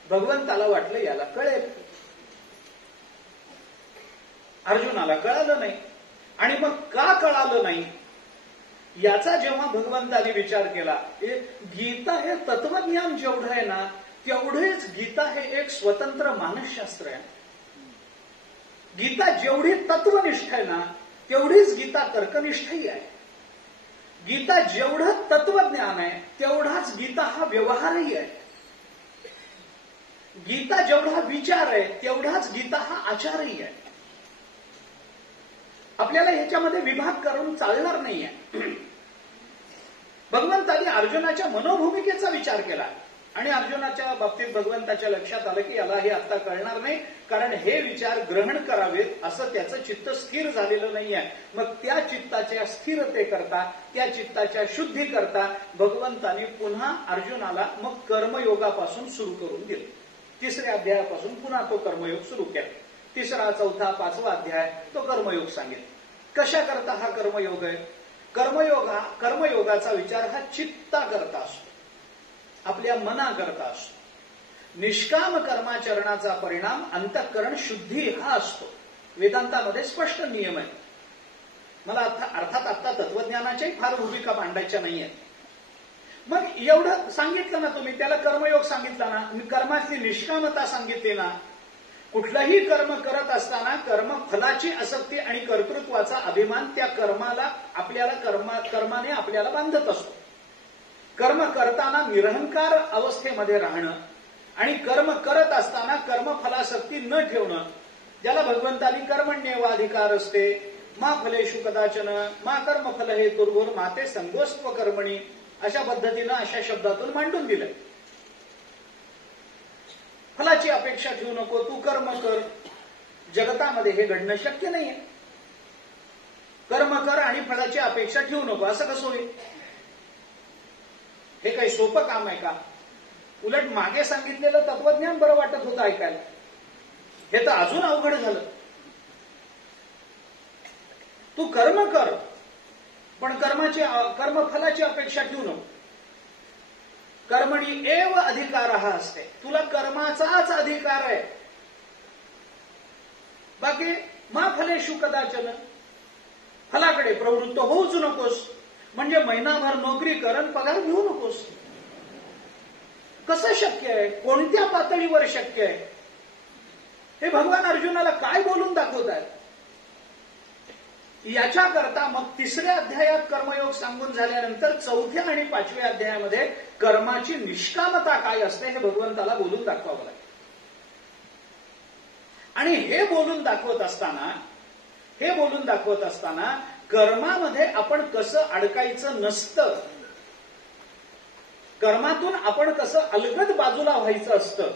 भगवंताला वाटलं याला कळेल, अर्जुनाला कळालं नाही. आणि मग का कळालं नाही? याचा जेव्हा भगवंताने विचार केला, गीता हे तत्वज्ञान जेवढं आहे ना, तेवढेच गीता हे एक स्वतंत्र मानसशास्त्र आहे. गीता जेवढी तत्वनिष्ठ आहे ना, तेवढीच गीता तर्कनिष्ठही आहे. गीता जेवढं तत्वज्ञान आहे, तेवढाच गीता हा व्यवहारही आहे. गीता जेवढा विचार आहे, तेवढाच गीता हा आचारही आहे. आपल्याला ह्याच्यामध्ये विभाग करून चालणार नाहीये. भगवंतांनी अर्जुनाच्या मनोभूमिकेचा विचार केला आणि अर्जुनाच्या बाबतीत भगवंताच्या लक्षात आलं की याला हे आता कळणार नाही, कारण हे विचार ग्रहण करावेत असं त्याचं चित्त स्थिर झालेलं नाहीये. मग त्या चित्ताच्या स्थिरतेकरता, त्या चित्ताच्या शुद्धीकरता भगवंतांनी पुन्हा अर्जुनाला मग कर्मयोगापासून सुरू करून दिलं. 3ऱ्या अध्यायापासून पुन्हा तो कर्मयोग सुरू केला. 3रा, 4था, 5वा अध्याय तो कर्मयोग सांगितला. कशा करता हा कर्मयोग आहे? कर्मयोगाचा विचार हा चित्ता करता असतो, आपल्या मना करता असतो. निष्काम कर्माचरणाचा परिणाम अंतःकरण शुद्धी हा असतो. वेदांतामध्ये स्पष्ट नियम आहे. मला अर्थात आता तत्वज्ञानाच्याही फार भूमिका मांडायच्या नाहीये. मग एवढं सांगितलं ना तुम्ही, त्याला कर्मयोग सांगितला ना, कर्मातली निष्कामता सांगितली ना. कुठलंही कर्म करत असताना कर्मफलाची आसक्ती आणि कर्तृत्वाचा अभिमान त्या कर्माला कर्माने आपल्याला बांधत असतो. कर्म करताना निरहंकार अवस्थेमध्ये राहणं आणि कर्म करत असताना कर्मफलासक्ती न ठेवणं, ज्याला भगवंतानी कर्मण्येवाधिकार असते, मा फलेषु कदाचन मा कर्मफल हेतुर्भुर माते संगोस्त्व कर्मणी, अशा पद्धतीनं अशा शब्दातून मांडून दिलंय. फलाची अपेक्षा ठेवू नको, तू कर्म कर. जगतामध्ये हे घडणं शक्य नाहीये. कर्म कर आणि फळाची अपेक्षा ठेवू नको, असं कसं होईल? हे काही सोपं काम आहे का? उलट मागे सांगितलेलं तत्वज्ञान बरं वाटत होतं ऐकायला. हे तर अजून अवघड झालं. तू कर्म कर, पण कर्मफलाची अपेक्षा ठेवू नको. कर्मणी एव अधिकार हा असते, तुला कर्माचाच अधिकार आहे. बाकी मा फलेषु कदाचन, फलाकडे प्रवृत्त होऊच नकोस. म्हणजे महिनाभर नोकरी कर आणि पगार घेऊ नकोस. कसं शक्य आहे? कोणत्या पातळीवर शक्य आहे? हे भगवान अर्जुनाला काय बोलून दाखवत आहेत? याच्याकरता मग 3ऱ्या अध्यायात कर्मयोग सांगून झाल्यानंतर 4थ्या आणि 5व्या अध्यायामध्ये कर्माची निष्कामता काय असते हे भगवंताला बोलून दाखवावं लागेल. आणि हे बोलून दाखवत असताना कर्मामध्ये आपण कसं अडकायचं नसतं, कर्मातून आपण कसं अलगद बाजूला व्हायचं असतं,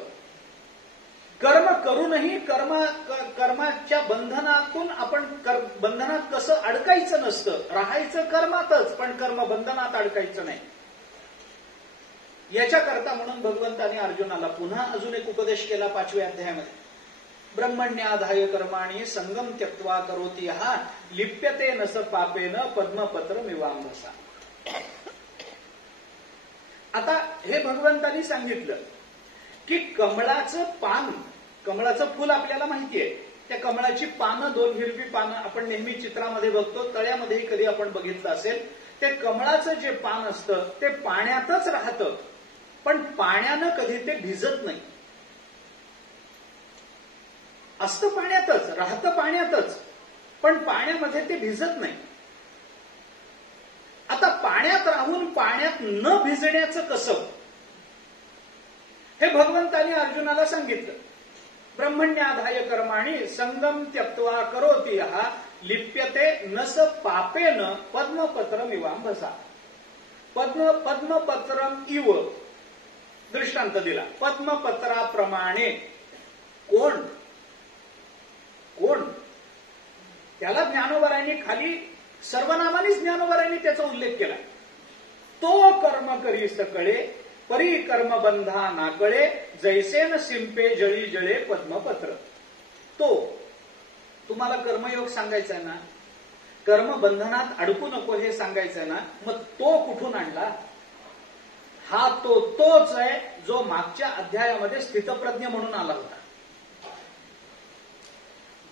कर्म करूनही कर्माच्या बंधनातून आपण बंधनात कसं अडकायचं नसतं, राहायचं कर्मातच पण कर्म बंधनात अडकायचं नाही. याच्याकरता म्हणून भगवंताने अर्जुनाला पुन्हा अजून एक उपदेश केला 5व्या अध्यायामध्ये. ब्रह्मण्याधाय कर्माणि संगम त्यक्त्वा करोति यः लिप्यते न स पापेन पद्मपत्रमिवांभसा. आता हे भगवंतानी सांगितलं की कमळाचं फुल आपल्याला माहितीये. त्या कमळाची पानं, 2 हिरवी पानं आपण नेहमी चित्रामध्ये बघतो, तळ्यामध्येही कधी आपण बघितलं असेल. ते कमळाचं जे पान असतं ते पाण्यातच राहतं, पण पाण्यानं कधी ते भिजत नाही. असतं पाण्यातच, राहतं पाण्यातच, पण पाण्यामध्ये ते भिजत नाही. आता पाण्यात राहून पाण्यात न भिजण्याचं कसं हे भगवंतानी अर्जुनाला सांगितलं. ब्रह्मण्याधाय कर्माणि संगम त्यक्त्वा करोति यः लिप्यते न स पापेन पद्मपत्रमिवांभसा. पद्मपत्रम इव दृष्टांत दिला. पद्मपत्राप्रमाणे कोण त्याला ज्ञानोबरांनी खाली सर्वनामानेच ज्ञानोबरांनी त्याचा उल्लेख केला. तो कर्म करी सकळे परी कर्म बंधा नाकळे जैसेन सिंपे जळी जळे पद्मपत्र. तो तुम्हाला कर्मयोग सांगायचा आहे ना, कर्म बंधनात अडकू नको हे सांगायचंय ना, मग तो कुठून आणला? हा तोच आहे जो मागच्या अध्यायामध्ये स्थितप्रज्ञ म्हणून आला होता.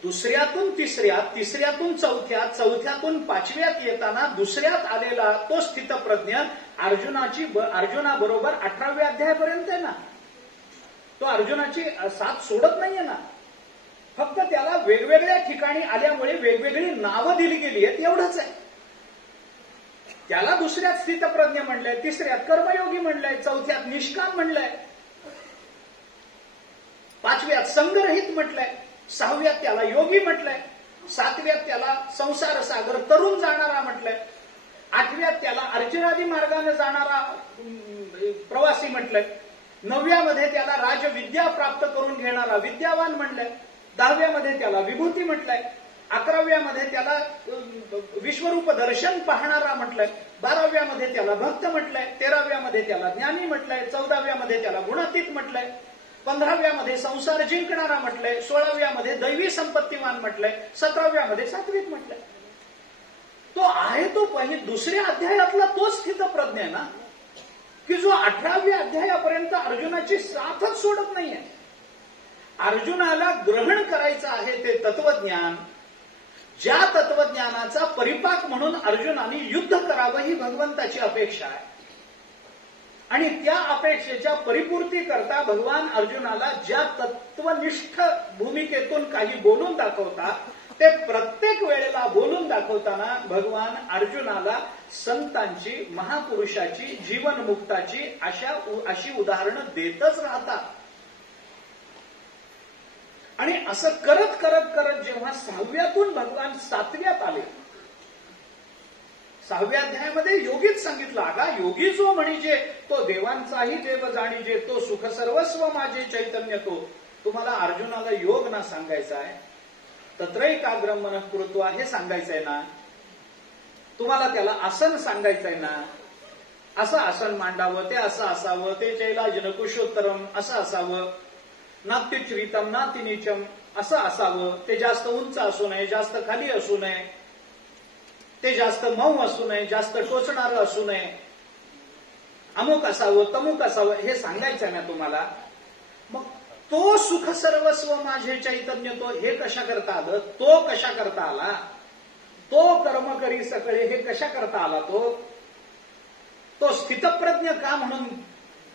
दुसऱ्यातून तिसऱ्यात, तिसऱ्यातून चौथ्यात, चौथ्यातून पाचव्यात येताना दुसऱ्यात आलेला तो स्थितप्रज्ञ अर्जुनाबरोबर 18व्या अध्यायापर्यंत आहे ना. तो अर्जुनाची साथ सोडत नाहीये ना. फक्त त्याला वेगवेगळ्या ठिकाणी आल्यामुळे वेगवेगळी नावं दिली गेली आहेत एवढंच आहे. त्याला दुसऱ्यात स्थितप्रज्ञ म्हणलंय, तिसऱ्यात कर्मयोगी म्हणलंय, चौथ्यात निष्काम म्हणलंय, पाचव्यात संगरहित म्हटलंय, सहाव्यात त्याला योगी म्हटलंय, सातव्यात त्याला संसार सागर तरुण जाणारा म्हटलंय, आठव्यात त्याला अर्चनादी मार्गाने जाणारा प्रवासी म्हटलंय, 9व्यामध्ये त्याला राजविद्या प्राप्त करून घेणारा विद्यावान म्हणलंय, 10व्यामध्ये त्याला विभूती म्हटलंय, 11व्यामध्ये त्याला विश्वरूप दर्शन पाहणारा म्हटलंय, 12व्यामध्ये त्याला भक्त म्हटलंय, 13व्यामध्ये त्याला ज्ञानी म्हटलंय, 14व्यामध्ये त्याला गुणातीत म्हटलंय, 15व्यामध्ये संसार जिंकणारा म्हटलंय, 16व्यामध्ये दैवी संपत्तीवान म्हटलंय, 17व्यामध्ये सात्विक म्हटलंय. तो आहे तो दुसऱ्या अध्यायातला तो स्थितप्रज्ञ आहे ना, की जो 18व्या अध्यायापर्यंत अर्जुनाची साथच सोडत नाहीये. अर्जुनाला ग्रहण करायचं आहे ते तत्वज्ञान, ज्या तत्वज्ञानाचा परिपाक म्हणून अर्जुनाने युद्ध करावं ही भगवंताची अपेक्षा आहे. आणि त्या अपेक्षेच्या परिपूर्ती करता भगवान अर्जुनाला ज्या तत्वनिष्ठ भूमिकेतून काही बोलून दाखवतात ते प्रत्येक वेळेला बोलून दाखवताना भगवान अर्जुनाला संतांची, महापुरुषाची, जीवनमुक्ताची अशी उदाहरणं देतच राहतात. आणि असं करत करत करत जेव्हा 6व्यातून भगवान 7व्यात आले, 6व्या अध्यायामध्ये योगीच सांगितलं, अगा योगी जो म्हणजे तो देवांचाही देव जाणीजे, तो सुख सर्वस्व माझे चैतन्य तो. तुम्हाला अर्जुनाला योग ना सांगायचा आहे, तत्रैकाग्रम मनः कुरुत्वा हे सांगायचंय ना, तुम्हाला त्याला आसन सांगायचंय ना, असं आसन मांडावं, ते असं असावं, ते चैलाजन कुशोत्तरम असं असावं, नात्युच्रीतम नातिनीचम असं असावं, ते जास्त उंच असू नये, जास्त खाली असू नये, ते जास्त मऊ असू नये, जास्त टोचणारं असू नये, अमुक असावं, तमुक असावं, हे सांगायचं ना तुम्हाला. मग तो सुख सर्वस्व माझे चैतन्य तो हे कशा करता आलं, तो कशा करता आला, तो कर्म करी सकळे हे कशा करता आला, तो स्थितप्रज्ञ का म्हणून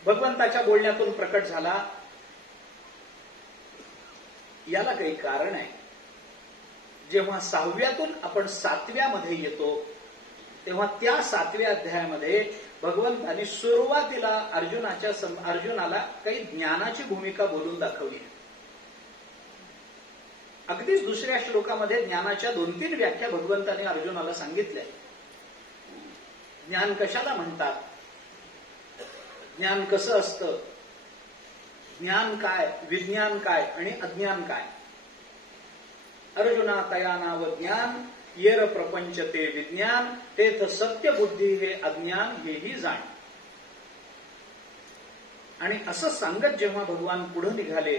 भगवंताच्या बोलण्यातून प्रकट झाला. याला काही कारण आहे. जेव्हा 6व्यातून आपण 7व्यामध्ये येतो तेव्हा त्या 7व्या अध्यायामध्ये भगवंतांनी सुरुवातीला अर्जुनाला काही ज्ञानाची भूमिका बोलून दाखवली. अगदीच दुसऱ्या श्लोकामध्ये ज्ञानाच्या 2-3 व्याख्या भगवंतांनी अर्जुनाला सांगितल्या. ज्ञान कशाला म्हणतात, ज्ञान कसं असतं, ज्ञान काय, विज्ञान काय आणि अज्ञान काय. अर्जुना तया नाव ज्ञान येर प्रपंच ते विज्ञान, तेथ सत्य बुद्धी हे अज्ञान हेही जाण. आणि असं सांगत जेव्हा भगवान पुढे निघाले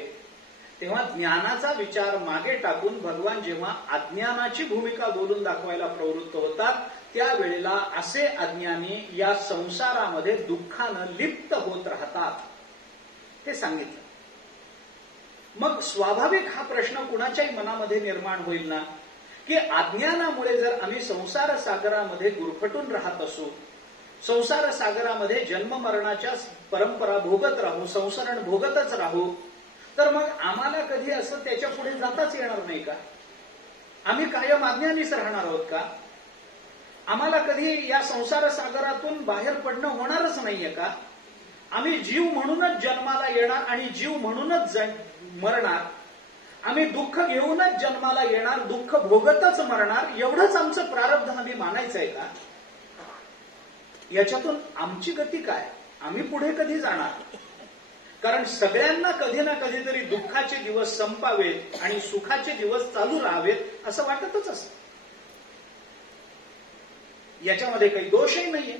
तेव्हा ज्ञानाचा विचार मागे टाकून भगवान जेव्हा अज्ञानाची भूमिका बोलून दाखवायला प्रवृत्त होतात त्यावेळेला असे अज्ञानी या संसारामध्ये दुःखानं लिप्त होत राहतात हे सांगितलं. मग स्वाभाविक हा प्रश्न कुणाच्याही मनामध्ये निर्माण होईल ना, की अज्ञानामुळे जर आम्ही संसार सागरामध्ये गुरफटून राहत असू, संसार सागरामध्ये जन्म मरणाच्या परंपरा भोगत राहू, संसरण भोगतच राहू, तर मग आम्हाला कधी असं त्याच्या पुढे जाताच येणार नाही का? आम्ही कायम अज्ञानीच राहणार आहोत का? आम्हाला कधी या संसार सागरातून बाहेर पडणं होणारच नाहीये का? आम्ही जीव म्हणूनच जन्माला येणार आणि जीव म्हणूनच मरणार. आम्ही दुःख घेऊनच जन्माला येणार, दुःख भोगतच मरणार, एवढंच आमचं प्रारब्ध आम्ही मानायचंय का? याच्यातून आमची गती काय? आम्ही पुढे कधी जाणार? कारण सगळ्यांना कधी ना कधीतरी दुःखाचे दिवस संपावेत आणि सुखाचे दिवस चालू राहावेत असं वाटतच असतं. याच्यामध्ये काही दोषही नाहीये.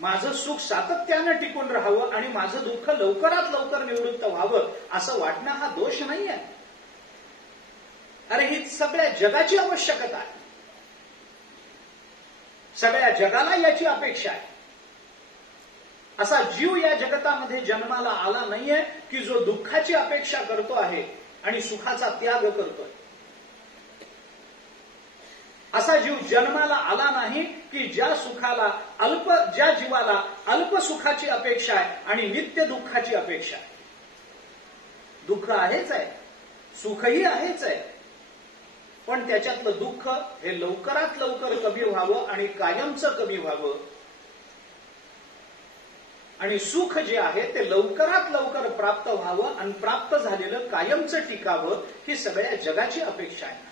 माझं सुख सातत्यानं टिकून राहावं आणि माझं दुःख लवकरात लवकर निवृत्त व्हावं असं वाटणं हा दोष नाहीये. अरे ही सगळ्या जगाची आवश्यकता आहे. सगळ्या जगाला याची अपेक्षा आहे. असा जीव या जगतामध्ये जन्माला आला नाहीये की जो दुःखाची अपेक्षा करतो आहे आणि सुखाचा त्याग करतोय. असा जीव जन्माला आला नाही की ज्या जीवाला अल्प सुखाची अपेक्षा आहे आणि नित्य दुःखाची अपेक्षा आहे. दुःख आहेच आहे, सुखही आहेच आहे, पण त्याच्यातलं दुःख हे लवकरात लवकर कमी व्हावं आणि कायमचं कमी व्हावं, आणि सुख जे आहे ते लवकरात लवकर प्राप्त व्हावं आणि प्राप्त झालेलं कायमचं टिकावं, ही सगळ्या जगाची अपेक्षा आहे.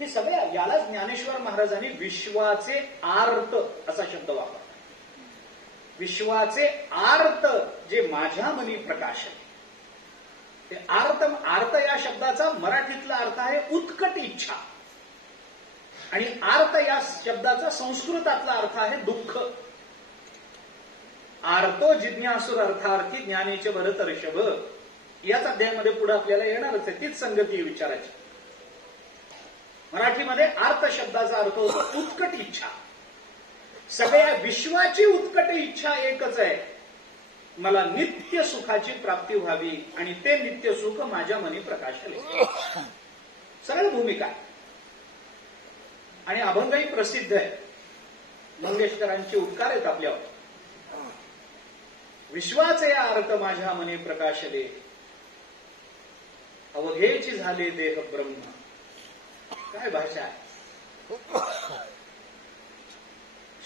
हे सगळ्या, याला ज्ञानेश्वर महाराजांनी विश्वाचे आर्त असा शब्द वापरला. विश्वाचे आर्त जे माझ्या मनी प्रकाश आहे. ते आर्त या शब्दाचा मराठीतला अर्थ आहे उत्कट इच्छा, आणि आर्त या शब्दाचा संस्कृतातला अर्थ आहे दुःख. आर्तो जिज्ञासुर अर्थार्थी ज्ञानेचे भरत ऋषभ, याच अध्यायामध्ये पुढे आपल्याला येणारच आहे. तीच संगती विचारायची. मराठीमध्ये आर्त शब्दाचा अर्थ होतो उत्कट इच्छा. सगळ्या विश्वाची उत्कट इच्छा एकच आहे, मला नित्य सुखाची प्राप्ती व्हावी आणि ते नित्य सुख माझ्या मनी प्रकाशले. सरळ भूमिका आहे आणि अभंगही प्रसिद्ध आहे. मंगेशकरांचे उपकार आहेत आपल्यावर. विश्वाचे अर्थ माझ्या मनी प्रकाशले, अवघेची झाले देह ब्रह्म. काय भाषा आहे.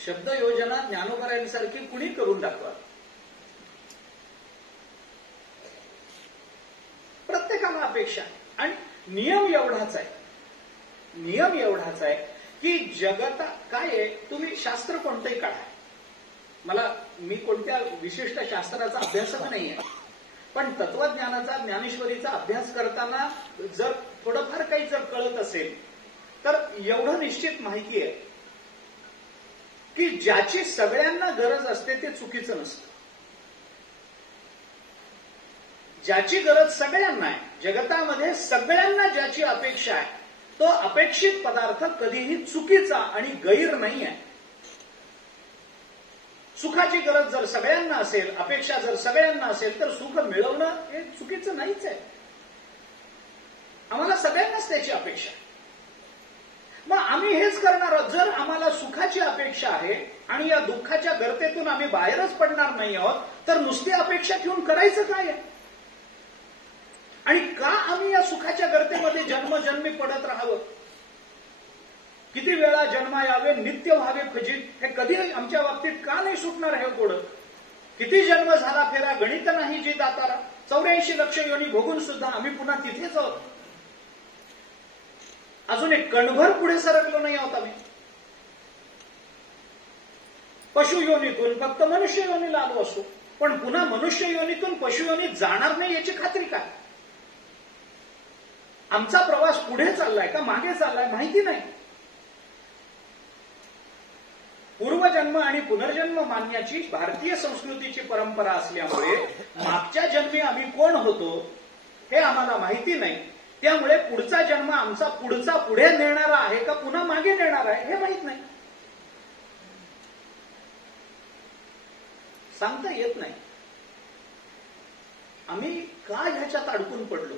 शब्द योजना ज्ञानोबरायांसारखी कुणी करून दाखवा. प्रत्येकाला अपेक्षा आहे आणि नियम एवढाच आहे की जगता काय आहे. तुम्ही शास्त्र कोणतंही काढा, मी कोणत्या विशिष्ट शास्त्राचा अभ्यासक नाहीये, पण तत्वज्ञानाचा, ज्ञानेश्वरीचा अभ्यास करताना जर थोडंफार काही जर कळत असेल तर एवढं निश्चित माहिती आहे की ज्याची सगळ्यांना गरज असते ते चुकीचं नसतं. ज्याची गरज सगळ्यांना आहे, जगतामध्ये सगळ्यांना ज्याची अपेक्षा आहे, तो अपेक्षित पदार्थ कधीही चुकीचा आणि गैर नाही आहे. सुखाची गरज जर सगळ्यांना असेल, अपेक्षा जर सगळ्यांना असेल, तर सुख मिळवणं हे चुकीचं नाहीच आहे. आम्हाला सगळ्यांनाच त्याची अपेक्षा आहे. मग आम्ही हेच करणार आहोत. जर आम्हाला सुखाची अपेक्षा आहे आणि या दुःखाच्या गर्तेतून आम्ही बाहेरच पडणार नाही आहोत, तर नुसती अपेक्षा ठेवून करायचं काय आहे? आणि का आम्ही या सुखाच्या गर्तेमध्ये जन्मजन्मी पडत राहावं? किती वेळा जन्मा यावे, नित्य व्हावे खजित, हे कधी आमच्या बाबतीत का नाही सुटणार हे कोडं? किती जन्म झाला फेरा, गणित नाही जी दातारा, 84 लक्ष योनी भोगून सुद्धा आम्ही पुन्हा तिथेच आहोत. अजून एक कणभर पुढे सरकलो नाही आहोत आम्ही. पशु योनीतून फक्त मनुष्य योनीला आलो असतो, पण पुन्हा मनुष्य योनीतून पशु योनीत जाणार नाही याची खात्री काय? आमचा प्रवास पुढे चाललाय का मागे चाललाय माहिती नाही. पूर्वजन्म आणि पुनर्जन्म मानण्याची भारतीय संस्कृतीची परंपरा असल्यामुळे मागच्या जन्मी आम्ही कोण होतो हे आम्हाला माहिती नाही. त्यामुळे पुढचा जन्म आमचा पुढचा पुढे नेणारा आहे का पुन्हा मागे नेणारा आहे हे माहित नाही, सांगता येत नाही. आम्ही का ह्याच्यात अडकून पडलो?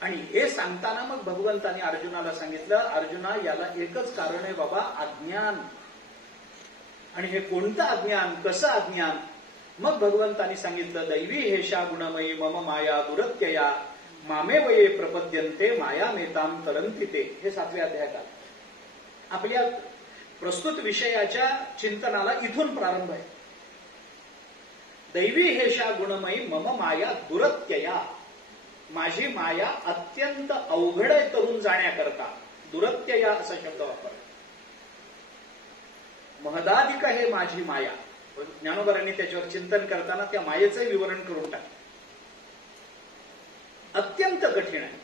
आणि हे सांगताना मग भगवंताने अर्जुनाला सांगितलं, अर्जुना याला एकच कारण आहे बाबा, अज्ञान. आणि हे कोणतं अज्ञान, कसं अज्ञान? मग भगवंतानी सांगितलं, दैवी हेषा गुणमयी मम माया दुरत्यया मामे वये प्रपद्यन्ते माया मेताम तरंती ते. हे 7व्या अध्यायात आलं. आपल्या प्रस्तुत विषयाच्या चिंतनाला इथून प्रारंभ आहे. दैवी हेषा गुणमयी मम माया दुरत्यया, माझी माया अत्यंत अवघड आहे तरुण जाण्याकरता. दुरत्यया असा शब्द वापरला. महदाधिक हे माझी माया. ज्ञानोबरांनी त्याच्यावर चिंतन करताना त्या मायेचं विवरण करून टाकलं. अत्यंत कठीण आहे.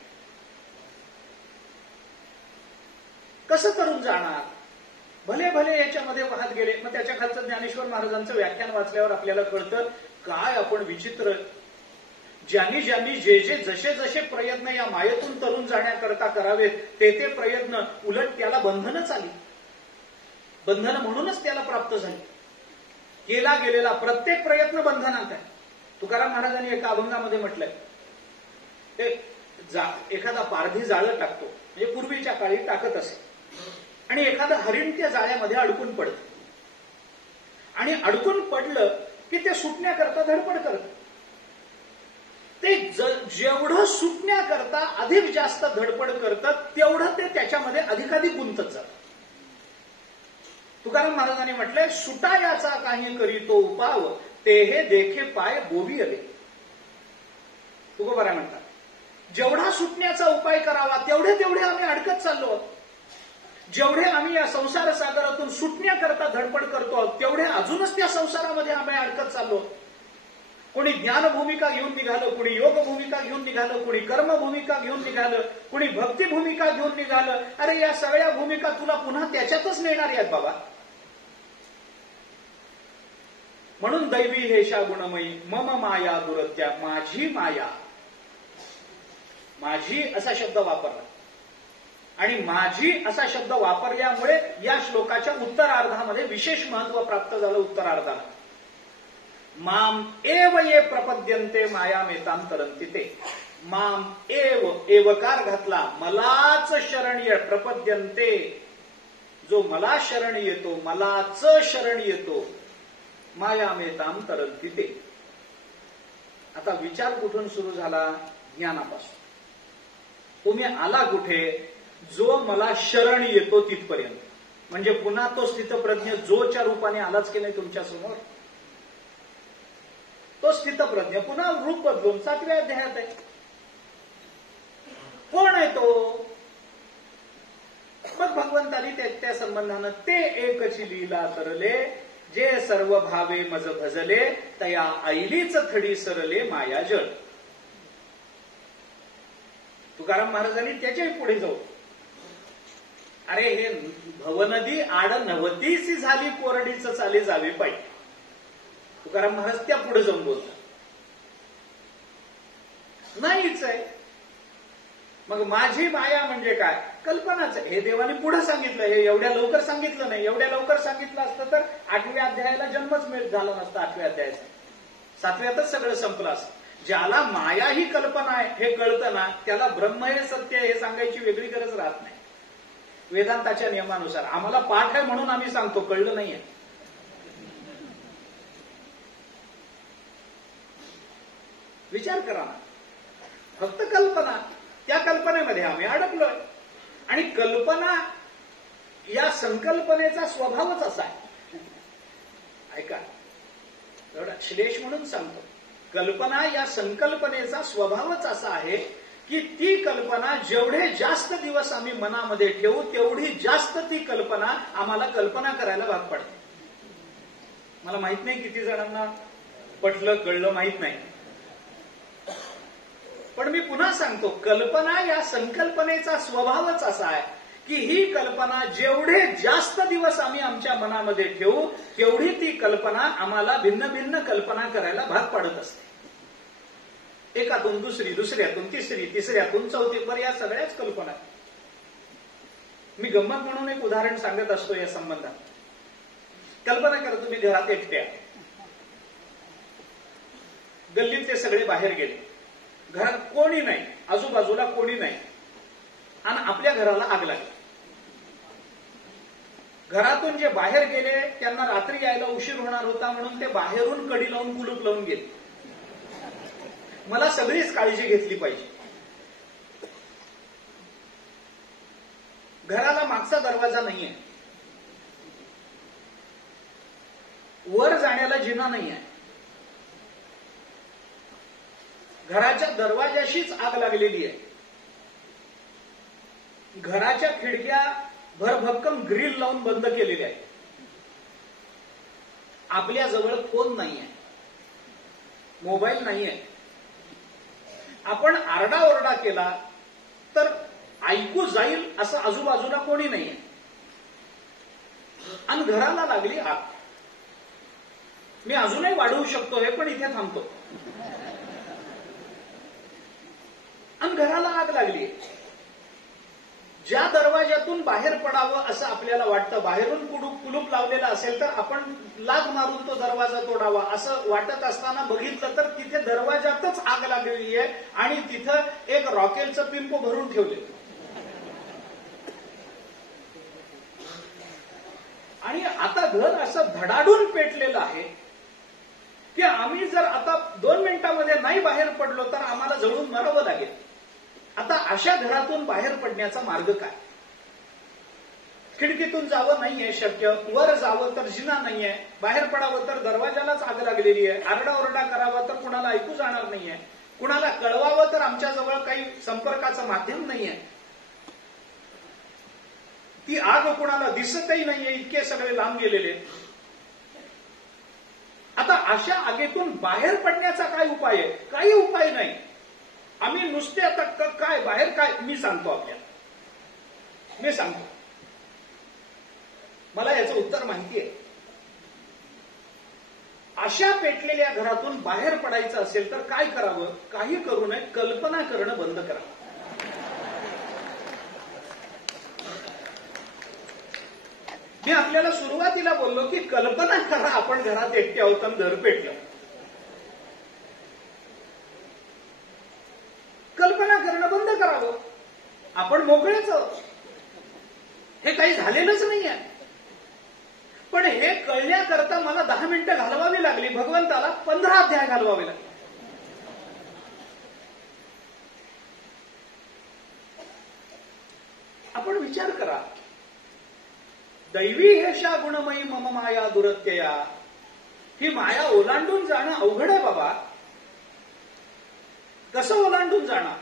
कसं करून जाणार? भले भले याच्यामध्ये वाहत गेले. मग त्याच्या खालचं ज्ञानेश्वर महाराजांचं व्याख्यान वाचल्यावर आपल्याला कळतं काय आपण विचित्र. ज्यांनी ज्यांनी जे जे जसे जसे प्रयत्न या मायेतून तरुण जाण्याकरता करावेत ते ते प्रयत्न उलट त्याला बंधनच आली. बंधन म्हणूनच त्याला प्राप्त झाली. केला गेलेला प्रत्येक प्रयत्न बंधनात आहे. तुकाराम महाराजांनी एका अभंगामध्ये म्हटलंय, एखादा पारधी जाळं टाकतो, म्हणजे पूर्वीच्या काळी टाकत असे, आणि एखादं हरिण त्या जाळ्यामध्ये अडकून पडतं आणि अडकून पडलं की ते सुटण्याकरता धडपड करत. ते जेवढं सुटण्याकरता अधिक जास्त धडपड करतात तेवढं ते त्याच्यामध्ये अधिकाधिक गुंतत जातं. तुकाराम महाराजांनी म्हटलंय, सुटायाचा काही करीतो उपाव, ते हे देखे पाय बोवी आले. तुकोबाराय म्हणतात, जेवढा सुटण्याचा उपाय करावा तेवढे तेवढे आम्ही अडकत चाललो. जेवढे आम्ही या संसार सागरातून सुटण्याकरता धडपड करतो तेवढे अजूनच त्या संसारामध्ये आम्ही अडकत चाललो. कोणी ज्ञान भूमिका घेऊन निघालं, कोणी योग भूमिका घेऊन निघालं, कोणी कर्म भूमिका घेऊन निघालं, कोणी भक्ती भूमिका घेऊन निघालं. अरे या सगळ्या भूमिका तुला पुन्हा त्याच्यातच नेणार आहेत बाबा. म्हणून दैवी हेशा गुणमयी मम माया दुरत्या, माझी माया, माझी असा शब्द वापरला. आणि माझी असा शब्द वापरल्यामुळे या श्लोकाच्या उत्तरार्धामध्ये विशेष महत्व प्राप्त झालं. उत्तरार्धाला माम एव ये प्रपद्यन्ते मायामेतां तरन्ति ते. माम एव, एवकार घातला, मलाच शरण ये. प्रपद्यन्ते, जो मला शरण येतो, मलाच शरण येतो, मायामेतां तरन्ति ते. आता विचार कुठून सुरू झाला? ज्ञानापासून. तुम्ही आला कुठे? जो मला शरण येतो तिथपर्यंत. म्हणजे पुन्हा तो स्थितप्रज्ञ जोच्या रूपाने आलाच की नाही तुमच्या समोर, तो स्थितप्रज्ञ पुन्हा रूप बदलून 7व्या अध्यायात आहे. कोण आहे तो? मग भगवंतानी त्या संबंधानं ते एकची लीला तरले, जे सर्व भावे मज भजले, तया ऐलीच थडी सरले माया जळ. तुकाराम महाराजांनी त्याच्याही पुढे जाऊ, अरे हे भवनदी आड नवतीची झाली, कोरडीच चाले जावे पाहिजे. तुकाराम महाराज त्या पुढे जाऊन बोलतात, नाहीच आहे. मग माझी माया म्हणजे काय? कल्पनाच आहे. हे देवाने पुढे सांगितलं, हे एवढ्या लवकर सांगितलं नाही. एवढ्या लवकर सांगितलं असतं तर 8व्या अध्यायाला जन्मच झाला नसता. 8व्या अध्यायाचा 7व्यातच सगळं संपलं असतं. ज्याला माया ही कल्पना आहे हे कळतं ना, त्याला ब्रह्म हे सत्य हे सांगायची वेगळी गरज राहत नाही. वेदांताच्या नियमानुसार आम्हाला पाठ आहे म्हणून आम्ही सांगतो, कळलं नाहीये. विचार करा ना, फक्त कल्पना, त्या कल्पनेमध्ये आम्ही अडकलोय. आणि कल्पना या संकल्पनेचा स्वभावच असा आहे. ऐका, एवढा श्लेष म्हणून सांगतो, कल्पना या संकल्पनेचा स्वभावच असा आहे की ती कल्पना जेवढे जास्त दिवस आम्ही मनामध्ये ठेवू तेवढी जास्त ती कल्पना आम्हाला कल्पना करायला भाग पडते. मला माहित नाही किती जणांना पटलं कळलं माहित नाही, पण मी पुन्हा सांगतो, कल्पना या संकल्पनेचा स्वभावच असा आहे की ही कल्पना जेवढे जास्त दिवस आम्ही आमच्या मनामध्ये ठेवू तेवढी ती कल्पना आम्हाला भिन्न भिन्न कल्पना करायला भाग पाडत असते. एकातून दुसरी, दुसऱ्यातून तिसरी, तिसऱ्यातून चौथी, बरं या सगळ्याच कल्पना. मी गंमत म्हणून एक उदाहरण सांगत असतो या संबंधात. कल्पना करा तुम्ही घरात एकट्या, गल्लीतले सगळे बाहेर गेले, घरात कोणी नाही, आजूबाजूला कोणी नाही, आणि आपल्या घराला आग लागली. घरातून जे बाहेर गेले त्यांना रात्री यायला उशीर होणार होता म्हणून ते बाहेरून कडी लावून कुलूप लावून गेले. मला सगळीच काळजी घेतली पाहिजे. घराला मागचा दरवाजा नाहीये, वर जाण्याला जिना नाहीये, घराच्या दरवाजाशीच आग लागलेली आहे, घराच्या खिडक्या भरभक्कम ग्रिल लावून बंद केलेल्या आहेत, आपल्या जवळ फोन नाहीये, मोबाईल नाहीये. आपण आरडाओरडा केला तर ऐकू जाईल असं आजूबाजूला कोणी नाहीये, आणि घराला लागली आग. मी अजूनही वाढवू शकतो हे, पण इथे थांबतो. आणि घराला आग लागली. ज्या दरवाज्यातून बाहेर पडावं असं आपल्याला वाटतं, बाहेरून कुलूप लावलेला असेल तर आपण लाथ मारून तो दरवाजा तोडावा असं वाटत असताना बघितलं तर तिथे दरवाजातच आग लागलेली आहे आणि तिथं एक रॉकेलचं पिंप भरून ठेवले. आणि आता घर असं धडाडून पेटलेलं आहे की आम्ही जर आता 2 मिनिटांमध्ये नाही बाहेर पडलो तर आम्हाला जळून मरावं लागेल. आता अशा घरातून बाहेर पडण्याचा मार्ग काय? खिडकीतून जावं नाहीये शक्य, वर जावं तर जिना नाहीये, बाहेर पडावं तर दरवाजालाच आग लागलेली आहे, आरडाओरडा करावा तर कुणाला ऐकू जाणार नाहीये, कुणाला कळवावं तर आमच्याजवळ काही संपर्काचं माध्यम नाहीये, ती आग कुणाला दिसतही नाहीये, इतके सगळे लांब गेलेले. आता अशा आगीतून बाहेर पडण्याचा काय उपाय आहे? काही उपाय नाही. आम्ही नुसते आता काय बाहेर काय मी सांगतो आपल्याला, मी सांगतो, मला याचं उत्तर माहिती आहे. अशा पेटलेल्या घरातून बाहेर पडायचं असेल तर काय करावं? काही करू नये, कल्पना करणं बंद करावं. मी आपल्याला सुरुवातीला बोललो की कल्पना करा आपण घरात एकटे आहोत आणि घर पेटलं. कल्पना करणं बंद करावं. आपण मोकळेच आहोत, हे काही झालेलंच नाहीये. पण हे कळण्याकरता मला 10 मिनिटं घालवावी लागली, भगवंताला 15 अध्याय घालवावे लागले. आपण विचार करा, दैवी हेषा गुणमयी मम माया दुरत्यया, ही माया ओलांडून जाणं अवघड आहे बाबा. कसं ओलांडून जाणार?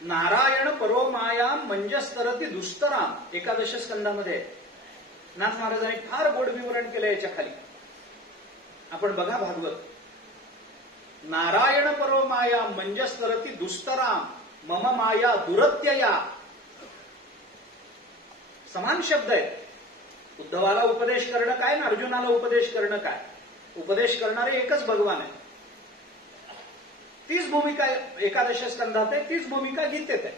नारायण परो माया मंजस्तरती दुस्तराम, 11 स्कंदामध्ये नाथ महाराजांनी फार गोड विवरण केलं याच्या खाली. आपण बघा भागवत. नारायण परो माया मंजस्तरती दुस्तराम मम माया दुरत्यया, समान शब्द आहे. उद्धवाला उपदेश करणं काय आणि अर्जुनाला उपदेश करणं काय? उपदेश करणारे एकच भगवान आहे. तीच भूमिका 11 स्कंधात आहे, तीच भूमिका गीतेत आहे.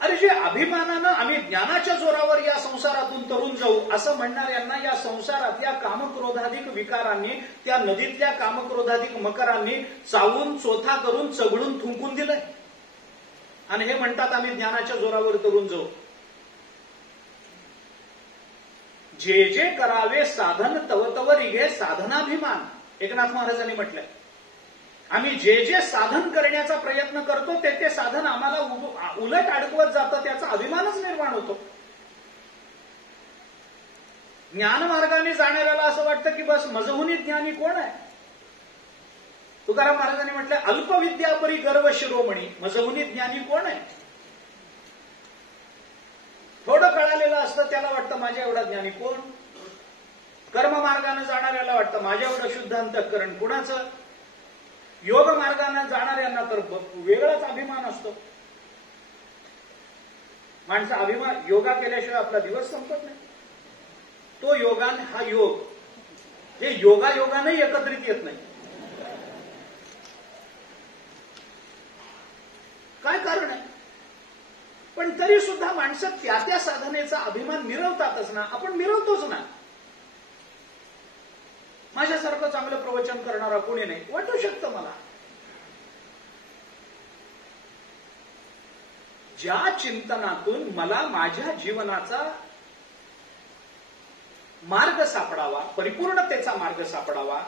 अरे जे अभिमानानं आम्ही ज्ञानाच्या जोरावर या संसारातून तरुण जाऊ असं म्हणणाऱ्यांना या संसारातल्या कामक्रोधाधिक विकारांनी, त्या नदीतल्या कामक्रोधाधिक मकरांनी चावून चोथा करून चगळून थुंकून दिलंय आणि हे म्हणतात आम्ही ज्ञानाच्या जोरावर तरुण जाऊ. जे जे करावे साधन तव तव रिघे साधनाभिमान, एकनाथ महाराजांनी म्हटलंय. आम्ही जे जे साधन करण्याचा प्रयत्न करतो ते ते साधन आम्हाला उलट अडकवत जातं, त्याचा अभिमानच निर्माण होतो. ज्ञानमार्गाने जाणाऱ्याला असं वाटतं की बस मजहुनी ज्ञानी कोण आहे? तुकाराम महाराजांनी म्हटलं अल्पविद्यापरी गर्व शिरोमणी, मजहुनी ज्ञानी कोण आहे? थोडं कळालेलं असतं त्याला वाटतं माझ्या एवढा ज्ञानी कोण? कर्म मार्गाने जाणाऱ्याला वाटतं माझ्या एवढं शुद्ध अंतःकरण कुणाचं? योग मार्गाने जाणाऱ्यांना तर वेगळाच अभिमान असतो. माणसं अभिमान, योगा केल्याशिवाय आपला दिवस संपत नाही. तो योगान हा योग, हे योगायोगाने एकत्रित येत नाही. काय कारण आहे? पण तरी सुद्धा माणसं त्या त्या साधनेचा अभिमान मिरवतातच ना. आपण मिरवतोच ना. माझ्यासारखं चांगलं प्रवचन करणारा कोणी नाही वाटू शकतं मला. ज्या चिंतनातून मला माझ्या जीवनाचा मार्ग सापडावा, परिपूर्णतेचा मार्ग सापडावा,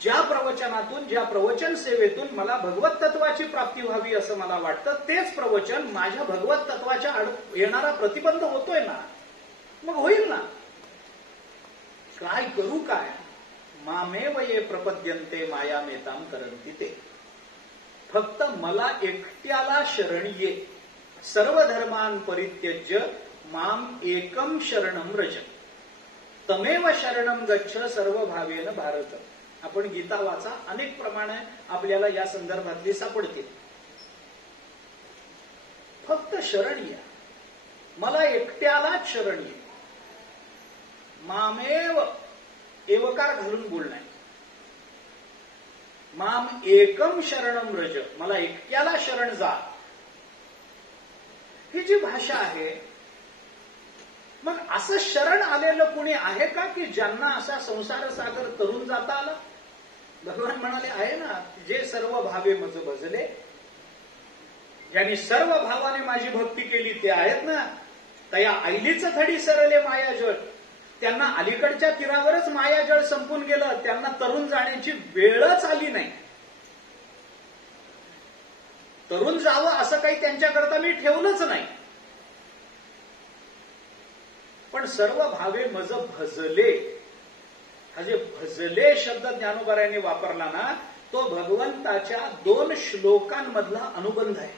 ज्या प्रवचनातून, ज्या प्रवचन सेवेतून मला भगवत तत्वाची प्राप्ती व्हावी असं मला वाटतं, तेच प्रवचन माझ्या भगवत तत्वाच्या येणारा प्रतिबंध होतोय ना, मग होईल ना. काय करू काय? मामेव ये प्रपद्यन्ते मायामेताम करन्ति ते. फक्त मला एकट्याला शरण ये. सर्व धर्मान परित्यज्य माम एकम शरणम व्रज. तमेव शरणम गच्छ सर्व भावेन भारत. आपण गीता वाचा, अनेक प्रमाणे आपल्याला या संदर्भातली सापडतील. फक्त शरण या, मला एकट्यालाच शरण ये. मामेव एवकार घालून बोलणं. माम एकम शरणम व्रज, मला एकट्याला शरण जा. ही जी भाषा आहे, मग असं शरण आलेलं कुणी आहे का की ज्यांना असा संसार सागर तरुण जाता आला? भगवान म्हणाले आहे ना, जे सर्व भावे मज भजले, ज्यांनी सर्व भावाने माझी भक्ती केली ते आहेत ना. तया ऐलीच थडी सरले मायाजळ, त्यांना अलीकडच्या तीरावरच मायाजळ संपून गेलं, त्यांना तरुण जाण्याची वेळच आली नाही. तरुण जावं असं काही त्यांच्याकरता मी ठेवलंच नाही. पण सर्व भावे मज भजले, हा जे भजले शब्द ज्ञानोबारायांनी वापरला ना, तो भगवंताच्या 2 श्लोकांमधला अनुबंध आहे.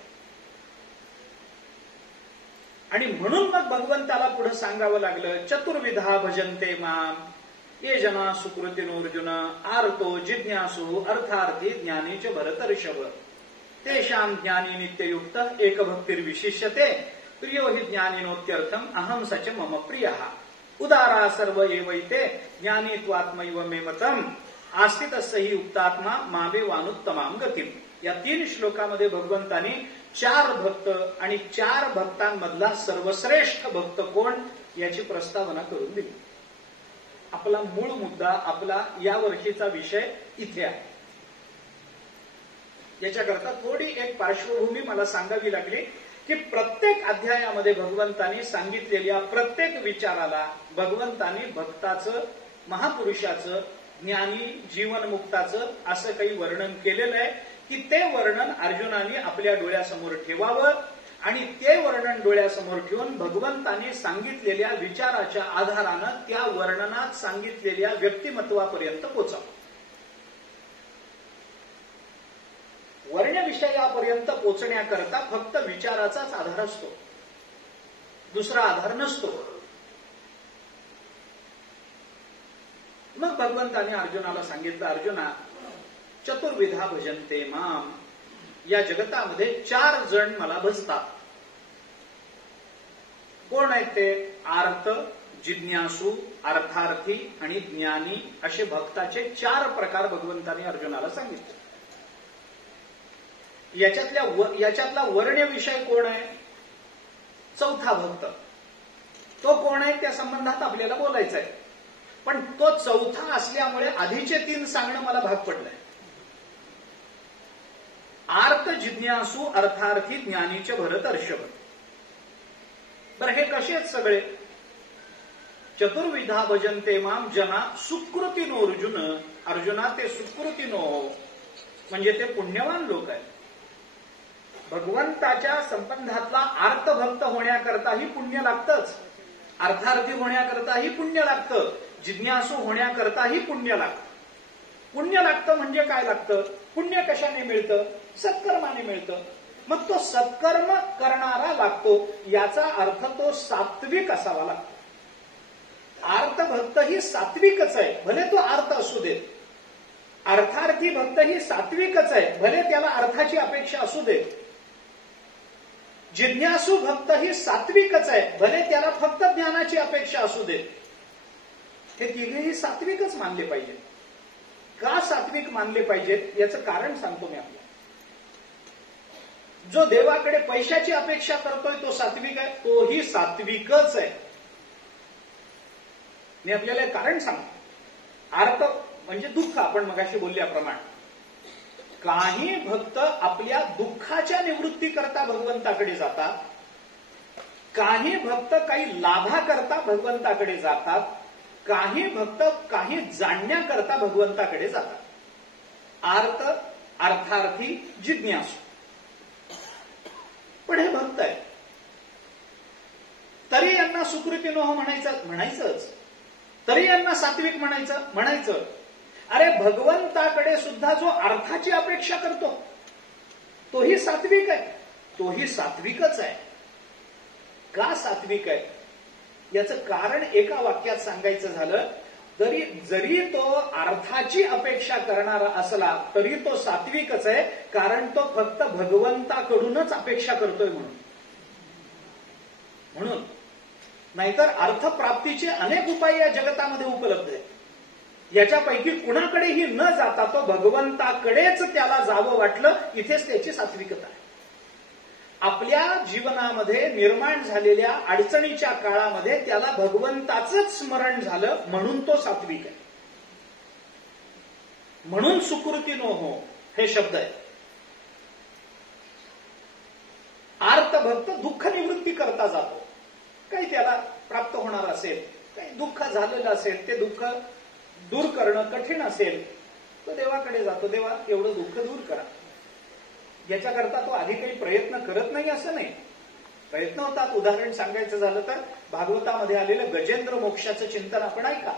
आणि म्हणून मग भगवंताला पुढे सांगावं लागलं, चतुर्विधा भजन्ते माम ये जना सुकृतीनोर्जुन आर्तो जिज्ञासु अर्थार्थी ज्ञानीच भरतर्षभ तेषां ज्ञानी नित्ययुक्त एकभक्तिर्विशिष्यते प्रियो हि ज्ञानिनोत्यर्थम अहम सच मम प्रियः उदारा सर्व एवैते ज्ञानी त्वात्मैव मे मतम आस्तितस्य हि उक्तात्मा मावे वानुत्तमाम गतिम. या 3 श्लोकामध्ये भगवंतांनी 4 भक्त आणि 4 भक्तांमधला सर्वश्रेष्ठ भक्त कोण याची प्रस्तावना करून दिली. आपला मूळ मुद्दा, आपला या वर्षीचा विषय इथे आहे. याच्याकरता थोडी एक पार्श्वभूमी मला सांगावी लागली की प्रत्येक अध्यायामध्ये भगवंतांनी सांगितलेल्या प्रत्येक विचाराला भगवंतांनी भक्ताचं, महापुरुषाचं, ज्ञानी जीवनमुक्ताचं असं काही वर्णन केलेलं आहे की ते वर्णन अर्जुनाने आपल्या डोळ्यासमोर ठेवावं आणि ते वर्णन डोळ्यासमोर ठेवून भगवंतांनी सांगितलेल्या विचाराच्या आधारानं त्या वर्णनात सांगितलेल्या व्यक्तिमत्वापर्यंत पोचावं. वर्णविषयापर्यंत पोचण्याकरता फक्त विचाराचाच आधार असतो, दुसरा आधार नसतो. मग भगवंताने अर्जुनाला सांगितलं, अर्जुना चतुर्विधा भजन्ते माम, या जगतामध्ये 4 जण मला भजतात. कोण आहेत ते? आर्त, जिज्ञासू, अर्थार्थी आणि ज्ञानी असे भक्ताचे 4 प्रकार भगवंताने अर्जुनाला सांगितले. याच्यातला वर्ण्य विषय कोण आहे? चौथा भक्त. तो कोण आहे त्या संबंधात आपल्याला बोलायचं आहे. पण तो चौथा असल्यामुळे आधीचे 3 सांगणं मला भाग पडलंय. आर्त, जिज्ञासू, अर्थार्थी, ज्ञानीचे भरतर्षभ. बरं, हे कसे आहेत सगळे? चतुर्विधा भजन्ते माम जना सुकृतीनो अर्जुन. अर्जुना ते सुकृतीनो म्हणजे ते पुण्यवान लोक आहेत. भगवंताच्या संबंधातला आर्तभक्त होण्याकरताही पुण्य लागतंच, अर्थार्थी होण्याकरताही पुण्य लागतं, जिज्ञासू होण्याकरताही पुण्य लागतं. पुण्य लागतं म्हणजे काय लागतं? पुण्य कशाने मिळतं? सत्कर्माने मिळतं. मग तो सत्कर्म करणारा लागतो, याचा अर्थ तो सात्विक असावा लागतो. आर्तभक्त ही सात्विकच आहे, भले तो आर्त असू देत. अर्थार्थी भक्त ही सात्विकच आहे, भले त्याला अर्थाची अपेक्षा असू देत. जिज्ञासू भक्त ही सात्विकच आहे, भले त्याला फक्त ज्ञानाची अपेक्षा असू देत. हे तिघेही सात्विकच मानले पाहिजेत. का सात्विक मानले पाहिजेत याचं कारण सांगतो मी आपल्याला. जो देवाकडे पैशाची अपेक्षा करतोय तो सात्विक आहे, तोही सात्विकच आहे. मी आपल्याला कारण सांगतो. आर्त म्हणजे दुःख, आपण मगाशी बोलल्याप्रमाणे काही भक्त आपल्या दुःखाच्या निवृत्तीकरता भगवंताकडे जातात, काही भक्त काही लाभाकरता भगवंताकडे जातात, काही भक्त काही जाणण्याकरता भगवंताकडे जातात. आर्त, अर्थार्थी, जिज्ञासू. पण हे भक्त आहे, तरी यांना सुकृतीनो म्हणायचंच, तरी यांना सात्विक म्हणायचं. अरे भगवंताकडे सुद्धा जो अर्थाची अपेक्षा करतो तोही सात्विक आहे, तोही सात्विकच आहे. का सात्विक आहे याचं कारण एका वाक्यात सांगायचं झालं तरी जरी तो अर्थाची अपेक्षा करणारा असला तरी तो सात्विकच आहे, कारण तो फक्त भगवंताकडूनच अपेक्षा करतोय म्हणून. नाहीतर अर्थप्राप्तीचे अनेक उपाय या जगतामध्ये उपलब्ध आहेत. याच्यापैकी कुणाकडेही न जाता तो भगवंताकडेच त्याला जावं वाटलं. इथेच त्याची सात्विकता आहे. आपल्या जीवनामध्ये निर्माण झालेल्या अडचणीच्या काळामध्ये त्याला भगवंताचंच स्मरण झालं म्हणून तो सात्विक आहे. म्हणून सुकृतीनो हो हे शब्द आहे. आर्त भक्त दुःख निवृत्ती करता जातो. काही त्याला प्राप्त होणार असेल, काही दुःख झालेलं असेल, ते दुःख दूर करणं कठीण असेल, तो देवाकडे जातो. देवा एवढं दुःख दूर करा. याच्याकरता तो आधी काही प्रयत्न करत नाही असं नाही, प्रयत्न होतात. उदाहरण सांगायचं झालं तर भागवतामध्ये आलेलं गजेंद्र मोक्षाचं चिंतन आपण ऐका.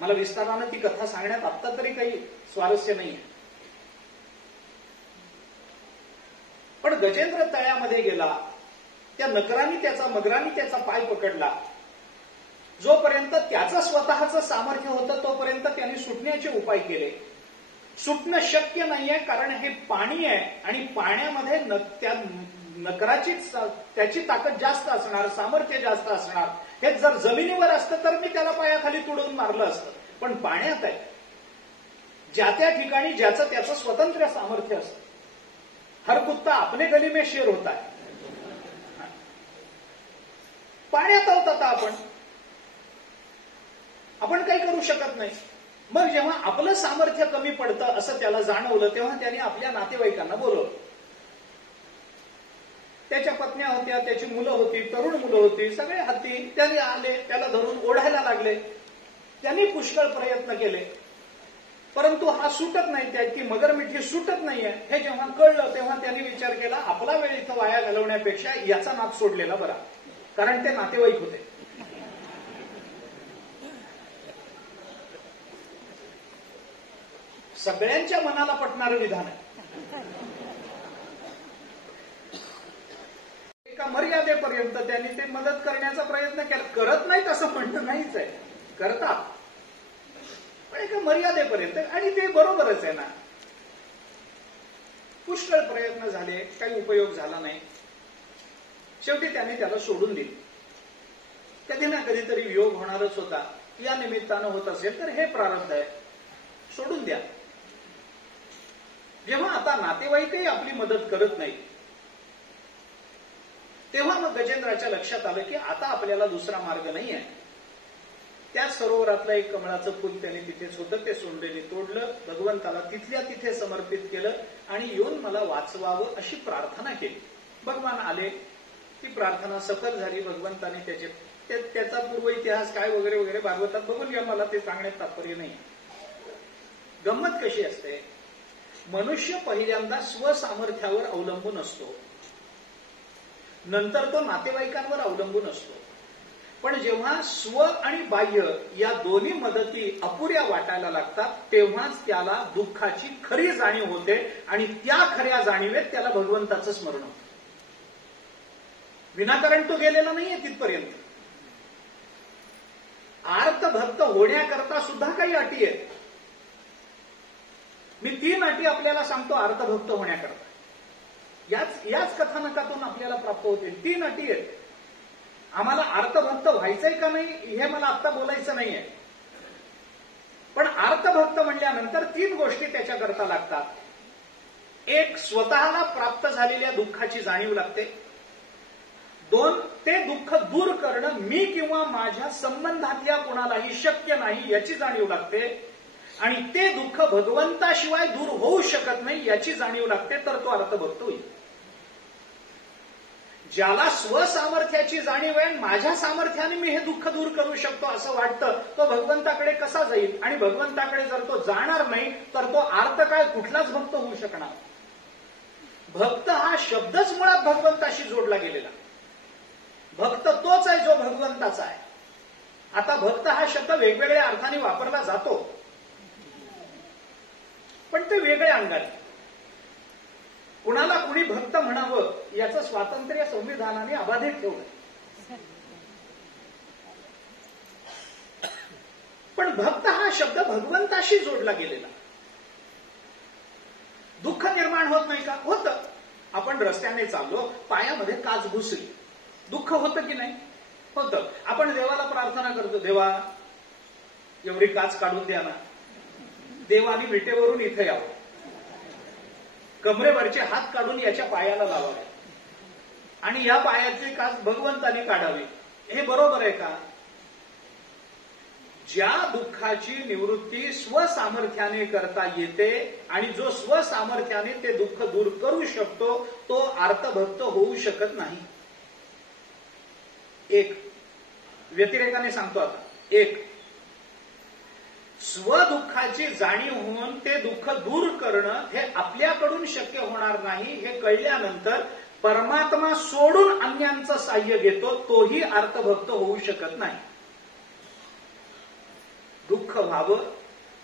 मला विस्तारानं ती कथा सांगण्यात आत्ता तरी काही स्वारस्य नाहीये. पण गजेंद्र तळ्यामध्ये गेला, त्या मगराने त्याचा पाय पकडला. जोपर्यंत त्याचं स्वतःचं सामर्थ्य होतं तोपर्यंत त्याने सुटण्याचे उपाय केले. सुटणं शक्य नाहीये, कारण हे पाणी आहे आणि पाण्यामध्ये त्या नकराची त्याची ताकद जास्त असणार, सामर्थ्य जास्त असणार. हे जर जमिनीवर असतं तर मी त्याला पायाखाली तुडवून मारलं असतं. पण पाण्यात आहे, ज्या त्या ठिकाणी ज्याचं त्याचं स्वतंत्र सामर्थ्य असतं. हर कुत्ता अपने गली में शेर होता है. पाण्यात आहोत आता आपण काही करू शकत नाही. मग जेव्हा आपलं सामर्थ्य कमी पडतं असं त्याला जाणवलं, तेव्हा त्याने आपल्या नातेवाईकांना बोलवलं. त्याच्या पत्न्या होत्या, त्याची मुलं होती, तरुण मुलं होती, सगळे हत्ती. त्याने आले, त्याला धरून ओढायला लागले. त्यांनी पुष्कळ प्रयत्न केले, परंतु हा सुटत नाही, ती मगरमिठी सुटत नाहीये. हे जेव्हा कळलं तेव्हा त्यांनी विचार केला, आपला वेळ इथं वाया घालवण्यापेक्षा याचा नाद सोडलेला बरा, कारण ते नातेवाईक होते. सगळ्यांच्या मनाला पटणारं विधान आहे. एका मर्यादेपर्यंत त्यांनी ते मदत करण्याचा प्रयत्न केला. करत नाहीत असं म्हणणं नाहीच आहे, करतात, पण एका मर्यादेपर्यंत. आणि ते बरोबरच आहे ना. पुष्कळ प्रयत्न झाले, काही उपयोग झाला नाही. शेवटी त्याने त्याला सोडून दिले. कधी ना कधीतरी वियोग होणारच होता. या निमित्तानं होत असेल तर हे प्रारब्ध आहे, सोडून द्या. जेव्हा आता नातेवाईकही आपली मदत करत नाही, तेव्हा मग गजेंद्राच्या लक्षात आलं की आता आपल्याला दुसरा मार्ग नाही आहे. त्या सरोवरातलं एक कमळाचं फुल त्याने तिथेच होतं, ते सोंडेने तोडलं, भगवंताला तिथल्या तिथे समर्पित केलं आणि येऊन मला वाचवावं अशी प्रार्थना केली. भगवान आले, ती प्रार्थना सफल झाली. भगवंताने त्याचा पूर्व इतिहास काय वगैरे वगैरे भागवतात बघून घ्या, मला ते सांगण्यात तात्पर्य नाही. गंमत कशी असते, मनुष्य पहिल्यांदा स्वसामर्थ्यावर अवलंबून असतो, नंतर तो नातेवाईकांवर अवलंबून असतो. पण जेव्हा स्व आणि बाह्य या दोन्ही मदती अपुऱ्या वाटायला लागतात, तेव्हाच त्याला दुःखाची खरी जाणीव होते आणि त्या खऱ्या जाणीवेत त्याला भगवंताचं स्मरण होतं. विनाकारण तो गेलेला नाहीये तिथपर्यंत. आर्त भक्त होण्याकरता सुद्धा काही अटी आहेत. मी 3 अटी आपल्याला सांगतो आर्त भक्त होण्याकरता. याच कथानकातून आपल्याला प्राप्त होतील. 3 अटी आहेत. आम्हाला अर्थभक्त व्हायचंय का नाही हे मला आत्ता बोलायचं नाहीये, पण अर्थभक्त म्हणल्यानंतर 3 गोष्टी त्याच्याकरता लागतात. एक, स्वतःला प्राप्त झालेल्या दुःखाची जाणीव लागते. 2, ते दुःख दूर करणं मी किंवा माझ्या संबंधातल्या कोणालाही शक्य नाही याची जाणीव लागते. आणि ते दुःख भगवंताशिवाय दूर होऊ शकत नाही याची जाणीव लागते, तर तो अर्थभक्त होईल. ज्याला स्वसामर्थ्याची जाणीव आहे, माझ्या सामर्थ्याने मी हे दुःख दूर करू शकतो असं वाटतं, तो भगवंताकडे कसा जाईल? आणि भगवंताकडे जर तो जाणार नाही तर तो अर्थ काय कुठलाच भक्त होऊ शकणार. भक्त हा शब्दच मुळात भगवंताशी जोडला गेलेला. भक्त तोच आहे जो भगवंताचा आहे. आता भक्त हा शब्द वेगवेगळ्या अर्थाने वापरला जातो, पण ते वेगळ्या अंगाने. कुणाला कुणी भक्त म्हणावं याचं स्वातंत्र्य संविधानाने अबाधित ठेवलं. पण भक्त हा शब्द भगवंताशी जोडला गेलेला. दुःख निर्माण होत नाही का? होतं. आपण रस्त्याने चाललो, पायामध्ये काच घुसली, दुःख होतं की नाही? होतं. आपण देवाला प्रार्थना करतो, देवा एवढी काच काढून द्या ना. देवानी विटेवरून इथे यावं, कमरेवरचे हात काढून याच्या पायाला लावावे आणि या पायाची काच भगवंतानी काढावी. हे बरोबर आहे का? ज्या दुःखाची निवृत्ती स्वसामर्थ्याने करता येते आणि जो स्वसामर्थ्याने ते दुःख दूर करू शकतो तो आर्तभक्त होऊ शकत नाही. एक व्यतिरेकाने सांगतो आता. एक, स्वदुःखाची जाणीव होऊन ते दुःख दूर करणं हे आपल्याकडून शक्य होणार नाही हे कळल्यानंतर परमात्मा सोडून अन्यांचं साह्य घेतो, तोही अर्थभक्त होऊ शकत नाही. दुःख व्हावं,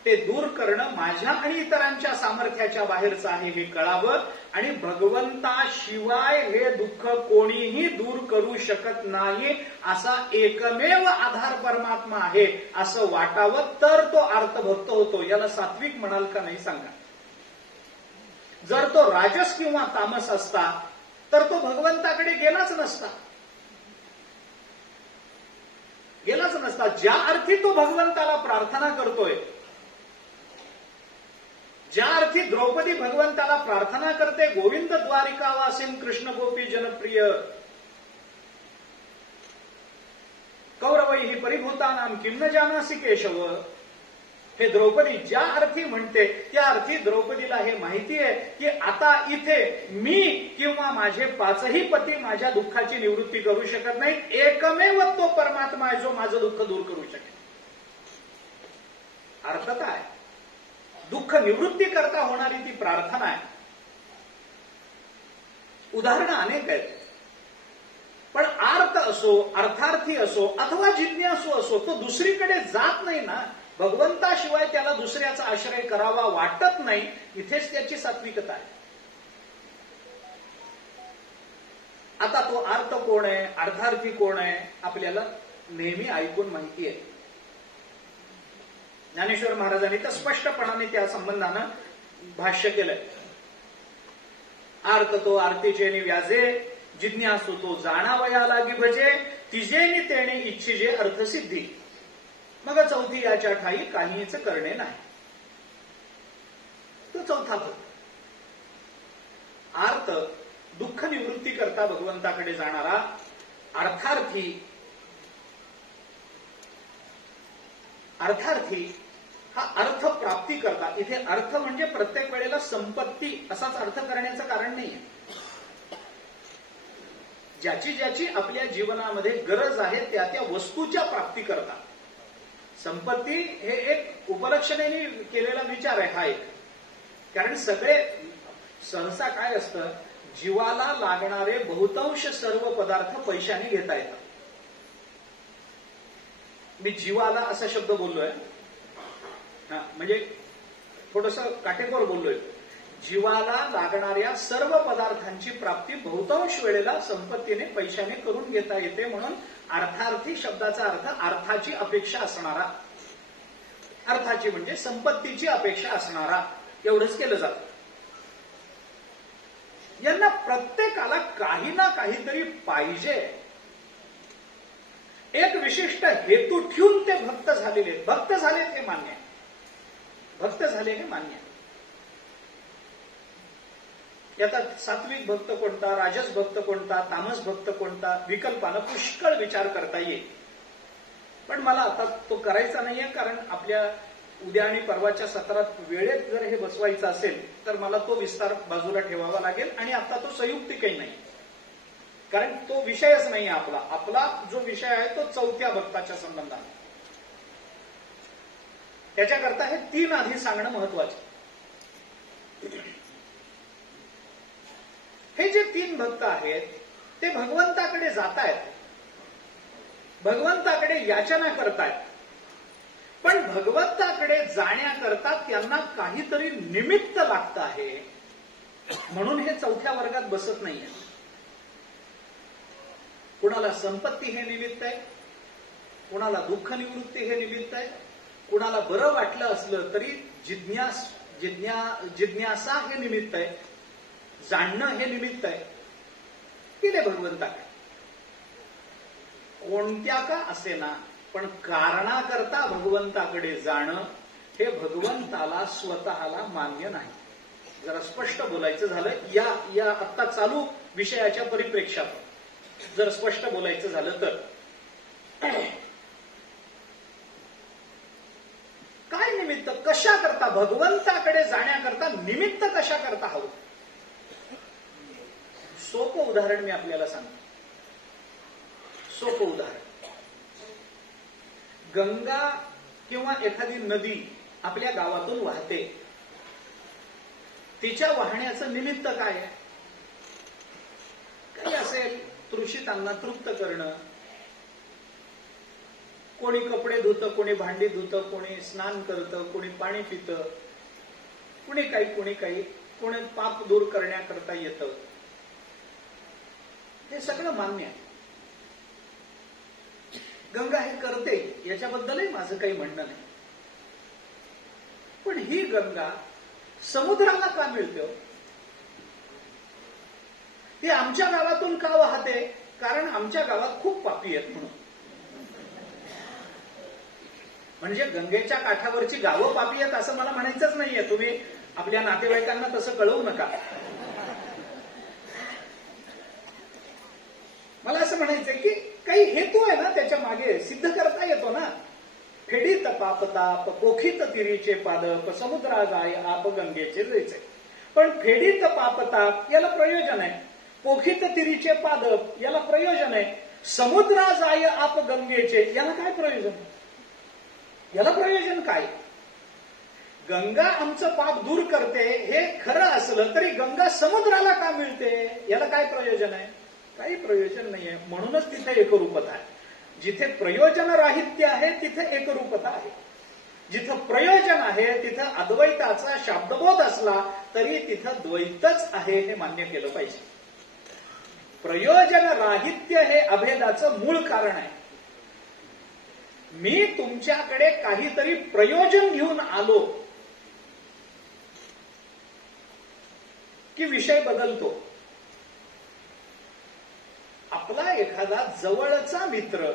ते दूर करणं माझ्या आणि इतरांच्या सामर्थ्याच्या बाहेरचं आहे हे कळावं आणि भगवंताशिवाय हे दुःख कोणीही दूर करू शकत नाही असा एकमेव आधार परमात्मा आहे असं वाटावं, तर तो अर्थभक्त होतो. याला सात्विक म्हणाल का नाही सांगा. जर तो राजस किंवा तामस असता तर तो भगवंताकडे गेलाच नसता. ज्या अर्थी तो भगवंताला प्रार्थना करतोय, ज्या अर्थी द्रौपदी भगवंताला प्रार्थना करते, गोविंद द्वारिकावासीन कृष्ण गोपी जनप्रिय कौरवैः परिभूतानां किं न जानासि केशव, हे द्रौपदी ज्या अर्थी म्हणते त्या अर्थी द्रौपदीला हे माहिती आहे की आता इथे मी किंवा माझे पाचही पती माझ्या दुःखाची निवृत्ती करू शकत नाही. एकमेव तो परमात्मा आहे जो माझं दुःख दूर करू शकेल. अर्थ काय? दुःख निवृत्ती करता होणारी ती प्रार्थना आहे. उदाहरणं अनेक आहेत, पण आर्त असो, अर्थार्थी असो अथवा जिज्ञासू असो, तो दुसरीकडे जात नाही ना. भगवंताशिवाय त्याला दुसऱ्याचा आश्रय करावा वाटत नाही. इथेच त्याची सात्विकता आहे. आता तो अर्थ कोण आहे, अर्थार्थी कोण आहे, आपल्याला नेहमी ऐकून माहिती आहे. ज्ञानेश्वर महाराजांनी तर स्पष्टपणाने त्या संबंधानं भाष्य केलंय. अर्थ तो आर्तीचेनी व्याजे, जिज्ञासू तो जाणावया लागी भजे, तिजेनी तेने इच्छिजे अर्थसिद्धी, मग चौथी याच्या ठाई काहीच करणे नाही. तो चौथा भाग. अर्थ दुःख निवृत्ती करता भगवंताकडे जाणारा, अर्थार्थी हा अर्थ प्राप्ती करता. इथे अर्थ म्हणजे प्रत्येक वेळेला संपत्ती असाच अर्थ करण्याचं कारण नाहीये. ज्याची ज्याची आपल्या जीवनामध्ये गरज आहे त्या त्या वस्तूच्या प्राप्ती करता. संपत्ती हे एक उपलक्षणाने केलेला विचार आहे हा एक. कारण सगळे सहसा काय असतं, जीवाला लागणारे बहुतांश सर्व पदार्थ पैशाने घेता येतात. मी जीवाला असा शब्द बोललोय, म्हणजे थोडंसं काटेकोर बोललोय. जीवाला लागणाऱ्या सर्व पदार्थांची प्राप्ती बहुतांश वेळेला संपत्तीने पैशाने करून घेता येते. म्हणून अर्थार्थी शब्दाचा अर्थ अर्थाची अपेक्षा असणारा, अर्थाची म्हणजे संपत्तीची अपेक्षा असणारा, एवढंच केलं जातं. यांना प्रत्येकाला काही ना काहीतरी पाहिजे, एक विशिष्ट हेतू ठेवून ते भक्त झालेले आहेत. भक्त झालेत हे मान्य आहे, भक्त झाले हे मान्य आहे. याचा सात्विक भक्त कोणता, राजस भक्त कोणता, तामस भक्त कोणता, विकल्पानं पुष्कळ विचार करता येईल. पण मला आता तो करायचा नाहीये, कारण आपल्या उद्या आणि परवाच्या सत्रात वेळेत जर हे बसवायचं असेल तर मला तो विस्तार बाजूला ठेवावा लागेल आणि आता तो संयुक्तिकही नाही, कारण तो विषयच नाही आपला. आपला जो विषय आहे तो चौथ्या भक्ताच्या संबंधाने. त्याच्याकरता हे 3 आधी सांगणं महत्वाचं. हे जे 3 भक्त आहेत ते भगवंताकडे जात आहेत, भगवंताकडे याचना करतायत. पण भगवंताकडे जाण्याकरता त्यांना काहीतरी निमित्त लागतं आहे, म्हणून हे चौथ्या वर्गात बसत नाहीये. कुणाला संपत्ती हे निमित्त आहे, कुणाला दुःख निवृत्ती हे निमित्त आहे, कुणाला बरं वाटलं असलं तरी जिज्ञासा हे निमित्त आहे, जाणणं हे निमित्त आहे. गेले भगवंताकडे, कोणत्या का असेना पण कारणाकरता भगवंताकडे जाणं हे भगवंताला स्वतःला मान्य नाही. जरा स्पष्ट बोलायचं झालं या आत्ता चालू विषयाच्या परिप्रेक्षात जर स्पष्ट बोलायचं झालं तर काय निमित्त कशा करता भगवंताकडे जाण्याकरता निमित्त कशा करता हवं. सोपं उदाहरण मी आपल्याला सांगतो. सोपं उदाहरण, गंगा किंवा एखादी नदी आपल्या गावातून वाहते, तिच्या वाहण्याचं निमित्त काय आहे? काही असेल, तृषितांना तृप्त करणं, कोणी कपडे धुतं, कोणी भांडी धुतं, कोणी स्नान करतं, कोणी पाणी पितं, कोणी काही कोणी पाप दूर करण्याकरता येतं. हे सगळं मान्य आहे. गंगा हे करते याच्याबद्दलही माझं काही म्हणणं नाही. पण ही गंगा समुद्राला का मिळते? ती आमच्या गावातून का वाहते? कारण आमच्या गावात खूप पापी आहेत म्हणून. म्हणजे गंगेच्या काठावरची गावं पापी आहेत असं मला म्हणायचंच नाहीये. तुम्ही आपल्या नातेवाईकांना तसं कळवू नका. मला असं म्हणायचंय की काही हेतू आहे ना त्याच्या मागे, सिद्ध करता येतो ना. फेडीत पापताप पोखित तिरीचे पादप समुद्रा जाय आप गंगेचे जायचे. पण फेडीत पापताप याला प्रयोजन आहे, पोखित तिरीचे पादप याला प्रयोजन आहे, समुद्रा जाय आप गंगेचे याला काय प्रयोजन? याला प्रयोजन काय? गंगा आमचं पाप दूर करते हे खरं असलं तरी गंगा समुद्राला का मिळते याला काय प्रयोजन आहे? काही प्रयोजन नाहीये. म्हणूनच तिथे एकरूपता आहे. जिथे प्रयोजन राहित्य आहे तिथे एकरूपता आहे. जिथं प्रयोजन आहे तिथं अद्वैताचा शाब्दबोध असला तरी तिथं द्वैतच आहे हे मान्य केलं पाहिजे. प्रयोजन राहित्य हे अभेदाचं मूळ कारण आहे. मी तुमच्याकडे काहीतरी प्रयोजन घेऊन आलो की विषय बदलतो. आपला एखादा जवळचा मित्र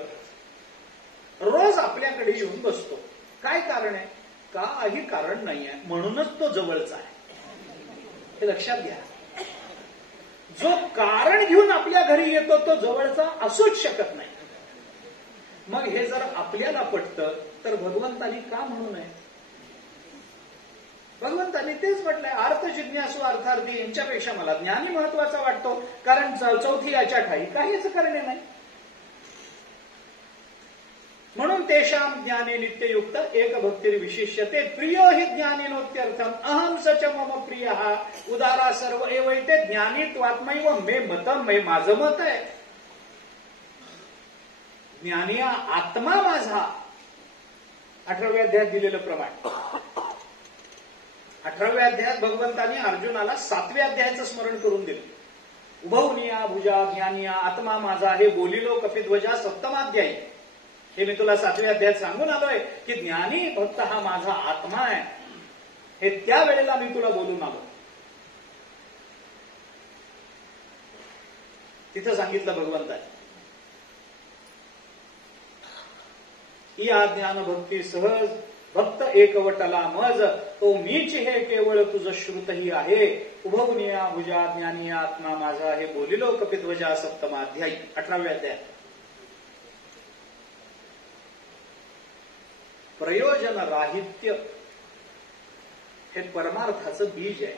रोज आपल्याकडे येऊन बसतो. काय कारण आहे? काही कारण नाही आहे, म्हणूनच तो जवळचा आहे. हे लक्षात घ्या. जो कारण घेऊन आपल्या घरी येतो तो जवळचा असूच शकत नाही. मग हे जर आपल्याला पटतं तर भगवंतानी का म्हणू नये? भगवंतानी तेच म्हटलंय, अर्थ जिज्ञासू अर्थार्थी यांच्यापेक्षा मला ज्ञानी महत्वाचा वाटतो. कारण चौथी याच्या ठाई काहीच करणे नाही. म्हणून तेषाम ज्ञाने नित्ययुक्त एक भक्ती विशिष्यते प्रियो हि ज्ञानीनोत्यर्थम अहम सच मम प्रिय उदारा सर्व एवैते ज्ञानीत्वात्मैव मे मतम. माझं मत आहे ज्ञानी आत्मा माझा. 18व्या अध्यायात दिलेलं प्रमाण. 18व्या अध्यायात भगवंतांनी अर्जुनाला 7व्या अध्यायाचं स्मरण करून दिलं. उभवनिया भुजा ज्ञानिया आत्मा माझा हे बोलिलो कपिध्वजा 7माध्यायी. हे मी तुला 7व्या अध्यायात सांगून आलोय की ज्ञानी भक्त हा माझा आत्मा आहे. हे त्यावेळेला मी तुला बोलून आलो. तिथं सांगितलं भगवंताने, या ज्ञान भक्ती सहज भक्त एकवटला मज तो मीच हे केवळ तुझं श्रुतही आहे. उभवनिया भुजा ज्ञानिया आत्मा माझा हे बोलिलो कपिध्वजा 7माध्यायी 18व्या अध्यायात. प्रयोजन राहित्य हे परमार्थाचं बीज आहे.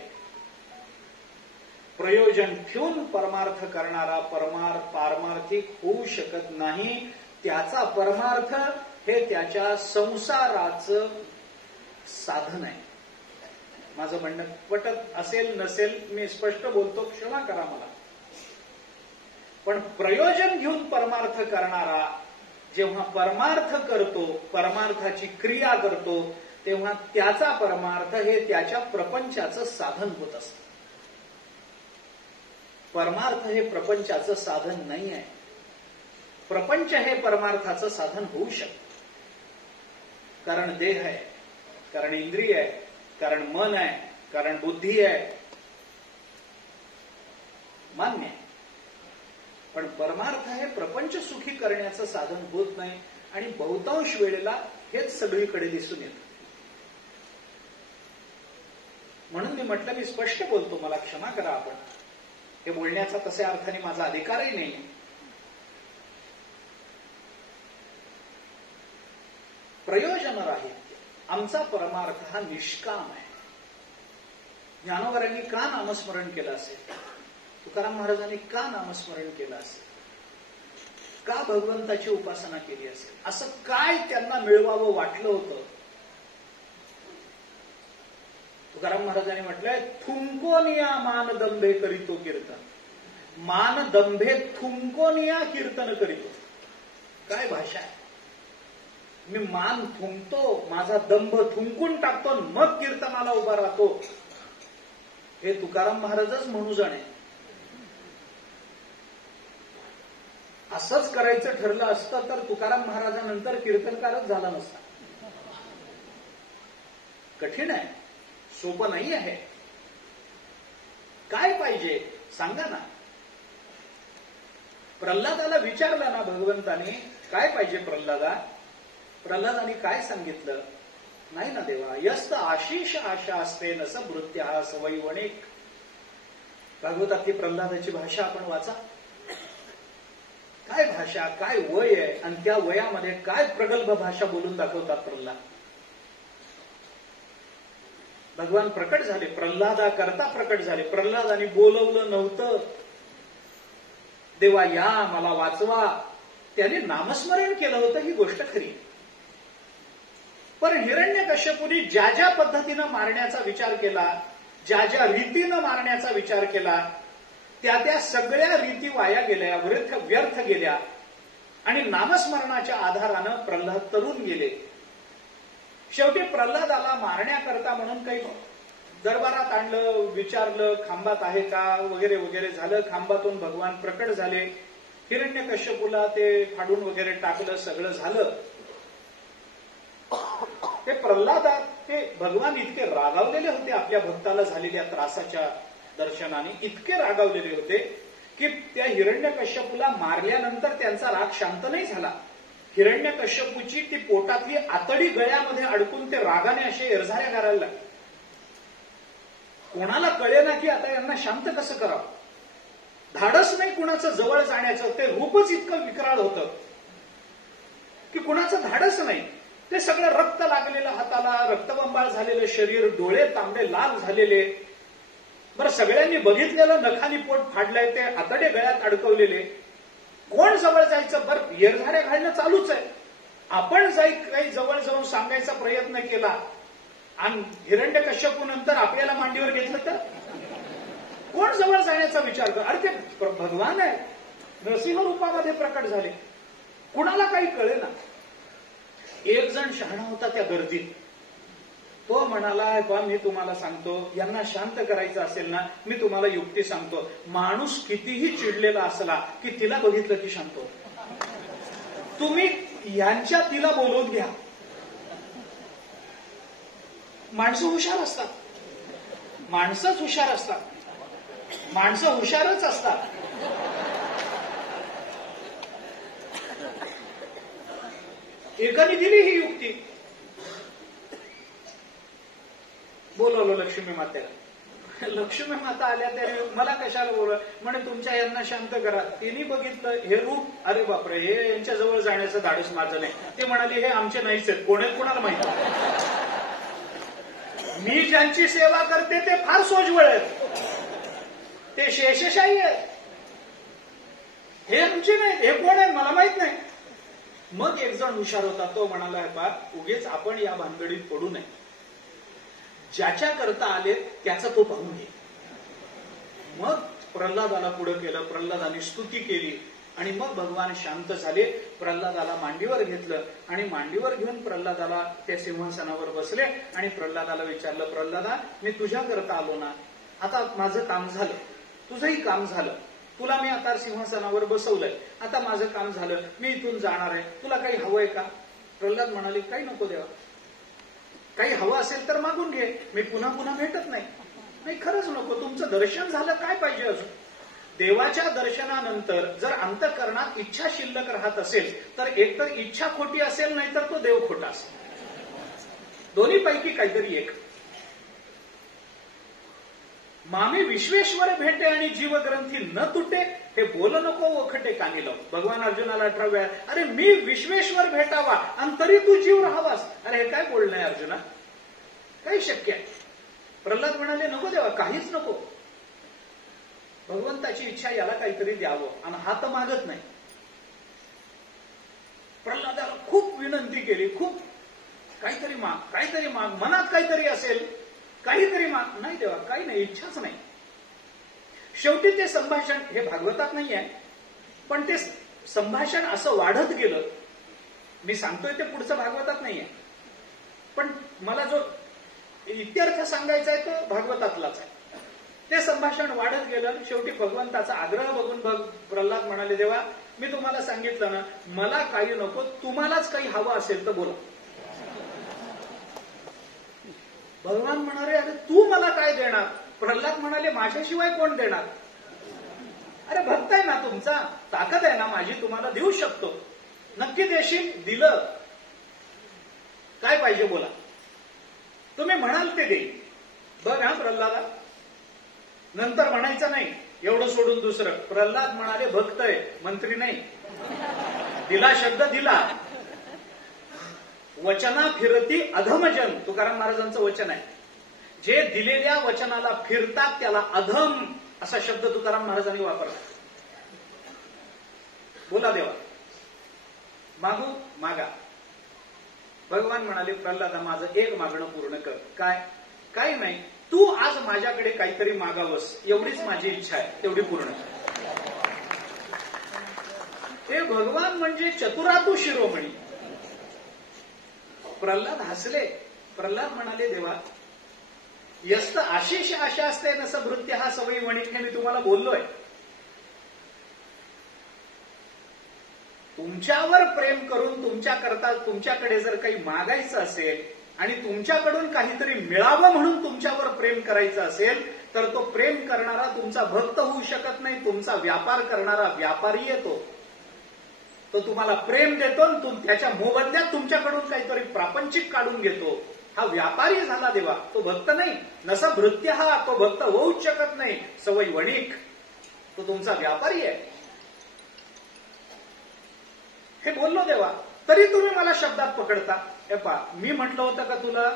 प्रयोजन ठेवून परमार्थ करणारा पारमार्थिक होऊ शकत नाही. त्याचा परमार्थ हे त्याच्या संसाराचं साधन आहे. माझं म्हणणं पटत असेल नसेल मी स्पष्ट बोलतो, क्षमा करा मला. पण प्रयोजन घेऊन परमार्थ करणारा जेव्हा परमार्थ करतो, परमार्थाची क्रिया करतो, तेव्हा त्याचा परमार्थ हे त्याच्या प्रपंचाचं साधन होत असतं. परमार्थ हे प्रपंचाचं साधन नाही आहे. प्रपंच हे परमार्थाचं साधन होऊ शकतं. कारण देह आहे, कारण इंद्रिय आहे, कारण मन आहे, कारण बुद्धी आहे, मान्य आहे. पण परमार्थ हे प्रपंच सुखी करण्याचं साधन होत नाही. आणि बहुतांश वेळेला हेच सगळीकडे दिसून येतं. म्हणून मी म्हटलं, मी स्पष्ट बोलतो, मला क्षमा करा. आपण हे बोलण्याचा तशा अर्थाने माझा अधिकारही नाही. प्रयोजन राहील. आमचा परमार्थ हा निष्काम आहे. ज्ञानोबरांनी का नामस्मरण केलं असेल? तुकाराम महाराजांनी का नामस्मरण केलं असेल? का भगवंताची उपासना केली असेल? असं काय त्यांना मिळवावं वाटलं होतं? तुकाराम महाराजांनी म्हटलंय, थुंकोनिया मानदंभे करीतो कीर्तन. मानदंभे थुंकोनिया कीर्तन करीतो. काय भाषा आहे? मी मान थुंकतो, माझा दंभ थुंकून टाकतो, मग कीर्तनाला उभा राहतो. हे तुकाराम महाराजच म्हणू जाणे. असंच करायचं ठरलं असतं तर तुकाराम महाराजांनंतर कीर्तनकारच झाला नसता. कठीण आहे, सोपं नाही आहे. काय पाहिजे सांगा ना. प्रल्हादाला विचारलं ना भगवंताने, काय पाहिजे प्रल्हादा? प्रल्हादाने काय सांगितलं? नाही ना देवा, यस्त आशिष आशा असते नस मृत्या सवैवणिक. भागवतातली प्रल्हादाची भाषा आपण वाचा. काय भाषा, काय वय आहे, आणि त्या वयामध्ये काय प्रगल्भ भाषा बोलून दाखवतात प्रल्हाद. भगवान प्रकट झाले, प्रल्हादा करता प्रकट झाले. प्रल्हादाने बोलवलं नव्हतं, देवा या मला वाचवा. त्याने नामस्मरण केलं होतं, ही गोष्ट खरी. पण हिरण्यकश्यपूने ज्या ज्या पद्धतीनं मारण्याचा विचार केला, ज्या ज्या रीतीनं मारण्याचा विचार केला, त्या सगळ्या रीती वाया गेल्या, व्यर्थ गेल्या. आणि नामस्मरणाच्या आधारानं प्रल्हाद तरुण गेले. शेवटी प्रल्हादाला मारण्याकरता म्हणून काही दरबारात आणलं, विचारलं खांबात आहे का वगैरे वगैरे झालं. खांबातून भगवान प्रकट झाले. हिरण्यकश्यपूला ते फाडून वगैरे टाकलं, सगळं झालं. ते प्रल्हादा, ते भगवान इतके रागावलेले होते आपल्या भक्ताला झालेल्या त्रासाच्या दर्शनाने, इतके रागावलेले होते की त्या हिरण्यकश्यपूला मारल्यानंतर त्यांचा राग शांत नाही झाला. हिरण्यकश्यपूची ती पोटातली आतडी गळ्यामध्ये अडकून ते रागाने असे एरझाऱ्या करायला लागले. कोणाला कळेना की आता यांना शांत कसं करावं. धाडस नाही कुणाचं जवळ जाण्याचं. ते रूपच इतकं विक्राळ होतं की कुणाचं धाडस नाही. ते सगळं रक्त लागलेलं हाताला, रक्तबंबाळ झालेलं शरीर, डोळे तांबडे लाल झालेले. बरं, सगळ्यांनी बघितलेलं नखानी पोट फाडलंय, ते आतडे गळ्यात अडकवलेले. कोण जवळ जायचं? बरं, येरझाऱ्या घालणं चालूच आहे. आपण काही जवळ जाऊन सांगायचा प्रयत्न केला आणि हिरण्यकश्यपू नंतर आपल्याला मांडीवर घेतलं तर कोण जवळ जाण्याचा विचार कर? अरे ते भगवान आहे, नरसिंह रूपामध्ये प्रकट झाले. कुणाला काही कळेना. एक जण शहाणा होता त्या गर्दीत. तो म्हणाला, बा मी तुम्हाला सांगतो, यांना शांत करायचं असेल ना, मी तुम्हाला युक्ती सांगतो. माणूस कितीही चिडलेला असला की तिला बघितलं की शांत होतो. तुम्ही यांच्या तिला बोलवून घ्या. माणसं हुशार असतात. माणसंच हुशार असतात. माणसं हुशारच असतात. एकाने दिली ही युक्ती. बोलवलं लक्ष्मी मातेला. लक्ष्मी माता आल्या, त्याने मला कशाला बोलव म्हणे, तुमच्या यांना शांत करा. तिने बघितलं हे रूप, अरे बापरे, हे यांच्या जवळ जाण्याचं धाडस माझं नाही. ते म्हणाले, हे आमचे नाहीच आहेत. कोण आहेत कोणाला माहिती. मी ज्यांची सेवा करते ते फार सोज्वळ आहेत. ते शेषशाही आहेत. हे आमचे नाहीत. हे कोण आहेत मला माहित नाही. मग एक जण हुशार होता. तो म्हणाला, बा उगीच आपण या भानगडीत पडू नये. ज्याच्या करता आले त्याचा तो पाहून घे. मग प्रल्हादाला पुढे केलं. प्रल्हादाने स्तुती केली आणि मग भगवान शांत झाले. प्रल्हादाला मांडीवर घेतलं आणि मांडीवर घेऊन प्रल्हादाला त्या सिंहासनावर बसले आणि प्रल्हादाला विचारलं, प्रल्हादा मी तुझ्या करता आलो ना, आता माझं काम झालं, तुझंही काम झालं, तुला मी आता सिंहासनावर बसवलंय, आता माझं काम झालं, मी इथून जाणार आहे, तुला काही हवंय का? प्रल्हाद म्हणाले, काही नको देवा. काही हवं असेल तर मागून घे, मी पुन्हा पुन्हा भेटत नाही. नाही खरंच नको, तुमचं दर्शन झालं, काय पाहिजे अजून? देवाच्या दर्शनानंतर जर अंतःकरणात इच्छा शिल्लक राहत असेल तर एकतर इच्छा खोटी असेल, नाहीतर तो देव खोटा असेल. दोन्हीपैकी काहीतरी एक. मामी विश्वेश्वर भेटे आणि जीवग्रंथी न तुटे, हे बोल नको ओखटे कानी लावू. भगवान अर्जुनाला 18 वेळा, अरे मी विश्वेश्वर भेटावा आणि तरी तू जीव राहावास. अरे हे काय बोलणं आहे अर्जुना, काही शक्य आहे? प्रल्हाद म्हणाले, नको देवा, काहीच नको. भगवंताची इच्छा, याला काहीतरी द्यावं, आणि हात मागत नाही. प्रल्हादाला खूप विनंती केली, खूप काहीतरी माग, काहीतरी माग, मनात काहीतरी असेल, काहीतरी माग. नाही देवा, काही नाही, इच्छाच नाही. शेवटी ते संभाषण, हे भागवतात नाही आहे, पण ते संभाषण असं वाढत गेलं. मी सांगतोय ते पुढचं भागवतात नाही आहे, पण मला जो इत्यर्थ सांगायचा आहे तो भागवतातलाच आहे. ते संभाषण वाढत गेलं. शेवटी भगवंताचा आग्रह बघून प्रल्हाद म्हणाले, देवा मी तुम्हाला सांगितलं ना, मला काही नको, तुम्हालाच काही हवं असेल तर बोला. भगवान म्हणाले, अरे तू मला काय देणार? प्रल्हाद म्हणाले, माझ्याशिवाय कोण देणार? अरे भक्त आहे ना तुमचा, ताकद आहे ना माझी, तुम्हाला देऊ शकतो. नक्की देशील? दिलं. काय पाहिजे बोला, तुम्ही म्हणाल ते देईल. बघ हा प्रल्हादा, नंतर म्हणायचं नाही एवढं सोडून दुसरं. प्रल्हाद म्हणाले, भक्त आहे, मंत्री नाही. दिला शब्द दिला. वचना फिरती अधमजन, तुकाराम महाराजांचं वचन आहे. जे दिलेल्या वचनाला फिरतात त्याला अधम असा शब्द तुकाराम महाराजांनी वापरला. बोला देवा, मागू मागा. भगवान म्हणाले, प्रल्हादा माझं एक मागणं पूर्ण कर. काय? काही नाही, तू आज माझ्याकडे काहीतरी मागावंस, एवढीच माझी इच्छा आहे, तेवढी पूर्ण कर. हे भगवान म्हणजे चतुरातू शिरोमणी. प्रल्हाद हसले. प्रल्हाद म्हणाले, देवा यस्त आशिष आशा असते नस भृत्य हा सवयी वणिक, हे मी तुम्हाला बोललोय. तुमच्यावर प्रेम करून तुमच्याकरता, तुमच्याकडे जर काही मागायचं असेल आणि तुमच्याकडून काहीतरी मिळावं म्हणून तुमच्यावर प्रेम करायचं असेल, तर तो प्रेम करणारा तुमचा भक्त होऊ शकत नाही. तुमचा व्यापार करणारा व्यापारी येतो. तो तुम्हाला प्रेम देतो, त्याच्या मोबदल्यात तुमच्याकडून काहीतरी प्रापंचिक काढून घेतो. हा व्यापारी झाला देवा, तो भक्त नाही. नसा भृत्य हा, तो भक्त होऊच शकत नाही. सवय वणिक, तो तुमचा व्यापारी आहे. हे बोललो देवा, तरी तुम्ही मला शब्दात पकडता. हे पा, मी म्हटलं होतं का तुला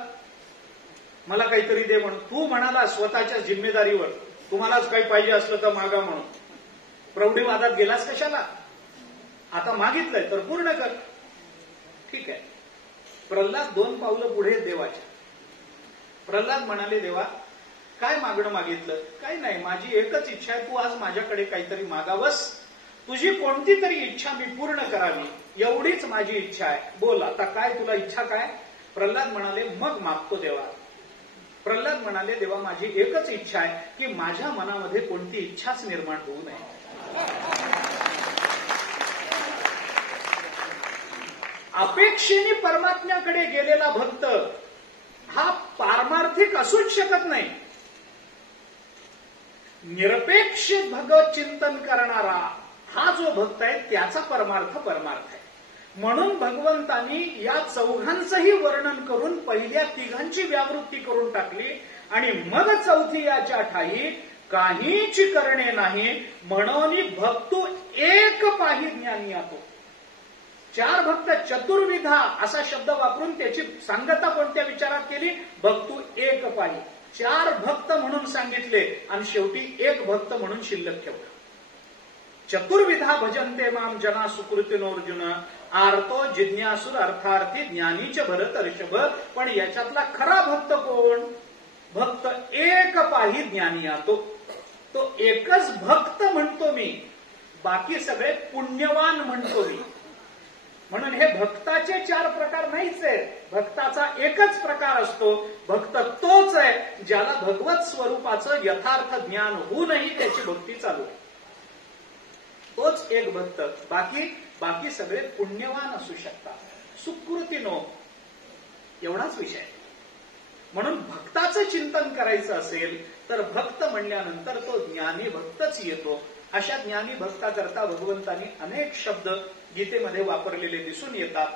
मला काहीतरी दे म्हणून? तू म्हणाला स्वतःच्या जिम्मेदारीवर, तुम्हालाच काही पाहिजे असलं तर मागा म्हणून. प्रौढीवादात गेलास कशाला? आता मागितलंय तर पूर्ण कर. ठीक आहे. प्रल्हाद 2 पावलं पुढे देवाच्या. प्रल्हाद म्हणाले, देवा काय मागणं मागितलं? काही नाही, माझी एकच इच्छा आहे, तू आज माझ्याकडे काहीतरी मागावंस. तुझी कोणती तरी इच्छा मी पूर्ण करावी, एवढीच माझी इच्छा आहे. बोल आता, काय तुला इच्छा काय? प्रल्हाद म्हणाले, मग मागतो देवा. प्रल्हाद म्हणाले, देवा माझी एकच इच्छा आहे की माझ्या मनामध्ये कोणती इच्छाच निर्माण होऊ नये. अपेक्षेने परमात्म्याकडे गेलेला भक्त हा पारमार्थिक असूच शकत नाही. निरपेक्ष भगवत चिंतन करणारा हा जो भक्त आहे त्याचा परमार्थ आहे. म्हणून भगवंतांनी या चौघांचंही वर्णन करून पहिल्या तिघांची व्यावृत्ती करून टाकली आणि मग चौथी याच्या ठाई काहीच करणे नाही म्हणून भक्तू एक पाही ज्ञानी आतो. 4 भक्त चतुर्विधा असा शब्द वापरून त्याची सांगता कोणत्या विचारात केली? भक्तू एक पाही. 4 भक्त म्हणून सांगितले आणि शेवटी एक भक्त म्हणून शिल्लक ठेवला. चतुर्विधा भजन्ते माम जना सुकृतिनोर्जुन आर्तो जिज्ञासुर अर्थार्थी ज्ञानीच भरत ऋषभ. पण याच्यातला खरा भक्त कोण? भक्त एक पाही ज्ञानी आतो. तो एकच भक्त म्हणतो मी, बाकी सगळे पुण्यवान म्हणतो मी. म्हणून हे भक्ताचे 4 प्रकार नाहीच आहेत. भक्ताचा एकच प्रकार असतो. भक्त तोच आहे ज्याला भगवत स्वरूपाचं यथार्थ ज्ञान होऊनही त्याची भक्ती चालू आहे. तोच एक भक्त. बाकी सगळे पुण्यवान असू शकतात. सुकृतीनो एवढाच विषय. म्हणून भक्ताचं चिंतन करायचं असेल तर भक्त म्हणल्यानंतर तो ज्ञानी भक्तच येतो. अशा ज्ञानी भक्ताकरता भगवंतांनी अनेक शब्द गीतेमध्ये वापरलेले दिसून येतात.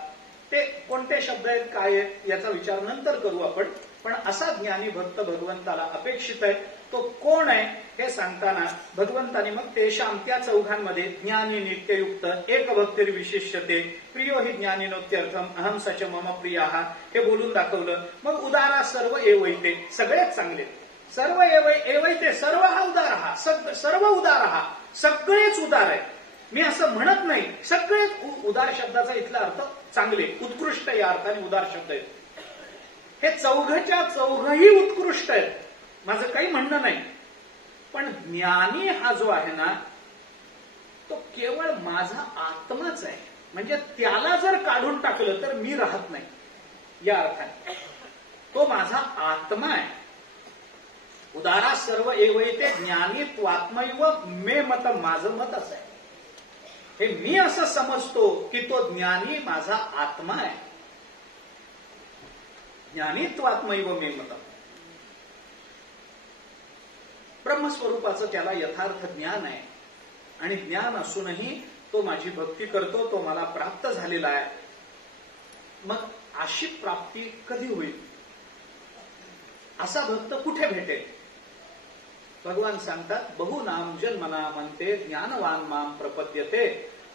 ते कोणते शब्द आहेत, काय आहेत याचा विचार नंतर करू आपण. पण असा ज्ञानी भक्त भगवंताला अपेक्षित आहे. तो कोण आहे हे सांगताना भगवंतानी मग तेषाम त्या चौघांमध्ये ज्ञानी नित्ययुक्त एक भक्तिर विशिष्यते प्रियो हि ज्ञानीनोत्यर्थम अहम सच मम प्रियाः हे बोलून दाखवलं. मग उदारा सर्व एवैते, सगळेच चांगले, सर्व एवैते, सर्व हा उदार हा, सर्व उदार हा, सगळेच उदार आहे. मी असं म्हणत नाही, सगळेच उदार शब्दाचा इथला अर्थ चांगले, उत्कृष्ट या अर्थाने उदार शब्द आहेत. हे चौघच्या चौघही उत्कृष्ट आहेत, माझं काही म्हणणं नाही. पण ज्ञानी हा जो आहे ना तो केवळ माझा आत्माच आहे. म्हणजे त्याला जर काढून टाकलं तर मी राहत नाही या अर्थाने. तो माझा आत्मा आहे. उदारा सर्व एवैते ज्ञानी त्वात्मैव मे मत, माझं मत असं आहे. हे मी असं समजतो की तो ज्ञानी माझा आत्मा आहे. ज्ञानीत्वात्मैव मे मत, ब्रह्मस्वरूपाचं त्याला यथार्थ ज्ञान आहे. आणि ज्ञान असूनही तो माझी भक्ती करतो, तो मला प्राप्त झालेला आहे. मग अशी प्राप्ती कधी होईल? असा भक्त कुठे भेटेल? भगवान सांगतात, बहुनाम जन्मना म्हणते ज्ञानवान माम प्रपद्यते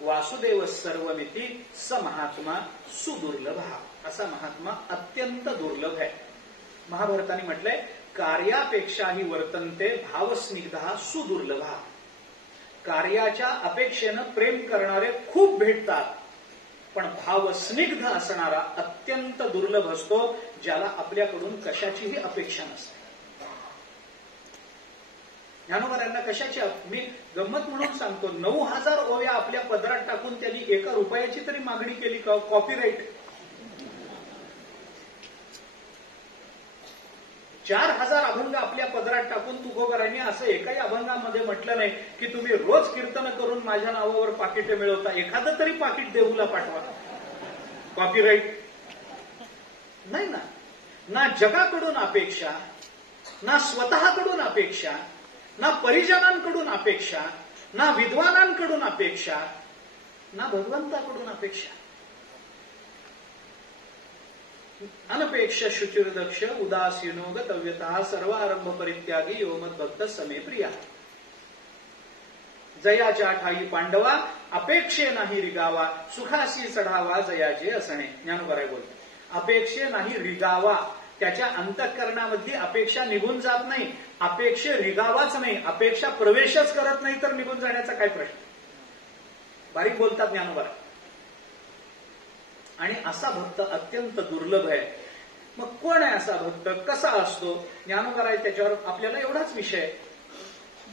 वासुदेव सर्वमिती स महात्मा सुदुर्लभ. असा महात्मा अत्यंत दुर्लभ आहे. महाभारताने म्हटलंय, कार्यापेक्षाही वर्तनते भावस्निग्धा सुदुर्लभ. कार्याच्या अपेक्षेनं प्रेम करणारे खूप भेटतात, पण भावस्निग्ध असणारा अत्यंत दुर्लभ असतो, ज्याला आपल्याकडून कशाचीही अपेक्षा नसते. ज्ञानोबांना कशाची, मी गंमत म्हणून सांगतो, 9,000 ओव्या आपल्या पदरात टाकून त्यांनी 1 रुपयाची तरी मागणी केली का? कॉपीराईट. 4,000 अभंग आपल्या पदरात टाकून तुकोबारांनी असं एकाही अभंगामध्ये म्हटलं नाही की तुम्ही रोज कीर्तन करून माझ्या नावावर पाकिटे मिळवता, एखादं तरी पाकिट देऊला पाठवा. कॉपीराईट नाही ना. ना जगाकडून अपेक्षा, ना स्वतःकडून अपेक्षा, ना परिजनांकडून अपेक्षा, ना विद्वानांकडून अपेक्षा, ना भगवंताकडून अपेक्षा. अनपेक्ष शुचिर्दक्ष उदासीनो गतव्यतः सर्वारंभ परित्यागी यो मद्भक्त समे प्रिया. जयाच्या ठाई पांडवा अपेक्षे नाही रिगावा सुखासी चढावा जयाचे असणे. ज्ञानोबराय बोलतो, अपेक्षे नाही रिगावा. त्याच्या अंतःकरणामधली अपेक्षा निघून जात नाही. अपेक्षे रिगावाच नाही, अपेक्षा प्रवेशच करत नाही तर निघून जाण्याचा काय प्रश्न? बारीक बोलतात ज्ञानोबराय. आणि असा भक्त अत्यंत दुर्लभ आहे. मग कोण आहे असा भक्त, कसा असतो? ज्ञानोबराय त्याच्यावर आपल्याला एवढाच विषय,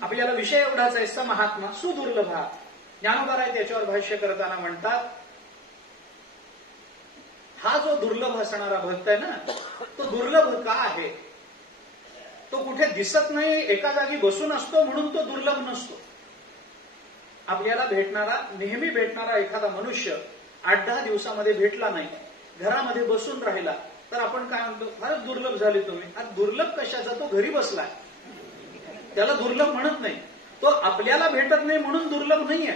आपल्याला विषय एवढाच आहे, स महात्मा सुदुर्लभ. ज्ञानोबराय त्याच्यावर भाष्य करताना म्हणतात, हा जो दुर्लभ असणारा भक्त आहे ना, तो दुर्लभ का आहे? तो कुठे दिसत नाही, एका जागी बसून असतो म्हणून तो दुर्लभ नसतो. आपल्याला भेटणारा, नेहमी भेटणारा एखादा मनुष्य 8-10 दिवसामध्ये भेटला नाही, घरामध्ये बसून राहिला, तर आपण काय म्हणतो, फारच दुर्लभ झाले तुम्ही. आज दुर्लभ कशाचा? तो घरी बसलाय, त्याला दुर्लभ म्हणत नाही. तो आपल्याला भेटत नाही म्हणून दुर्लभ नाहीये.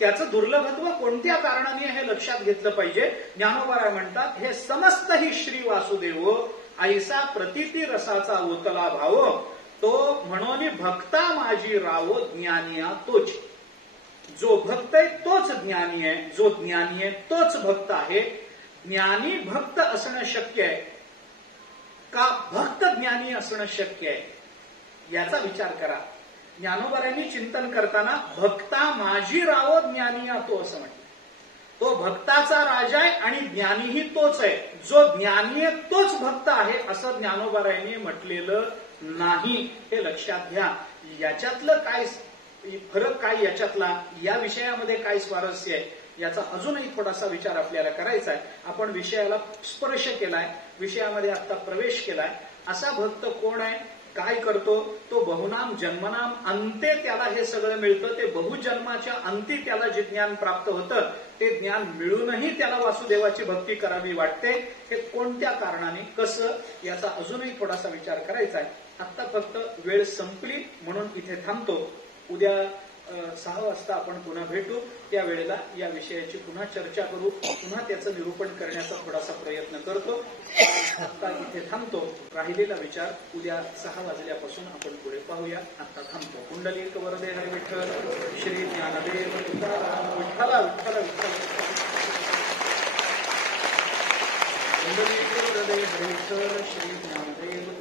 त्याचं दुर्लभत्व कोणत्या कारणाने हे लक्षात घेतलं पाहिजे. ज्ञानोबराय म्हणतात, हे समस्त ही श्री वासुदेव ऐसा प्रतिती रसाचा ओतला भाव तो म्हणून भक्ता माझी रावो ज्ञानिया तोच. जो भक्त आहे तोच ज्ञानी आहे, जो ज्ञानी आहे तोच भक्त आहे. ज्ञानी भक्त असणं शक्य आहे का भक्त ज्ञानी असणं शक्य आहे, याचा विचार करा. ज्ञानोबरांनी चिंतन करताना भक्ता माझी रावो ज्ञानी तो असं म्हटलं. तो भक्ताचा राजा आहे आणि ज्ञानीही तोच आहे. जो ज्ञानी आहे तोच भक्त आहे असं ज्ञानोबरांनी म्हटलेलं नाही, हे लक्षात घ्या. याच्यातलं काय फरक, काय याच्यातला, या विषयामध्ये काय स्वारस्य आहे, याचा अजूनही थोडासा विचार आपल्याला करायचा आहे. आपण विषयाला स्पर्श केलाय, विषयामध्ये आता प्रवेश केलाय. असा भक्त कोण आहे? काय करतो, तो बहुनाम जन्मनाम अंते त्याला हे सगळं मिळतं. ते बहुजन्माच्या अंती त्याला जे ज्ञान प्राप्त होतं ते ज्ञान मिळूनही त्याला वासुदेवाची भक्ती करावी वाटते. हे कोणत्या कारणाने, कसं, याचा अजूनही थोडासा विचार करायचा आहे. आत्ता फक्त वेळ संपली म्हणून इथे थांबतो. उद्या 6 वाजता आपण पुन्हा भेटू. त्यावेळेला या विषयाची पुन्हा चर्चा करू, पुन्हा त्याचं निरूपण करण्याचा थोडासा प्रयत्न करतो. आता इथे थांबतो. राहिलेला विचार उद्या 6 वाजल्यापासून आपण पुढे पाहूया. आता थांबतो. कुंडलिक वरदे हरी विठ्ठल श्री ज्ञानदेव विठ्ठला विठ्ठला विठ्ठल. कुंडलिक वरदे हरी विठ्ठल श्री ज्ञानदेव.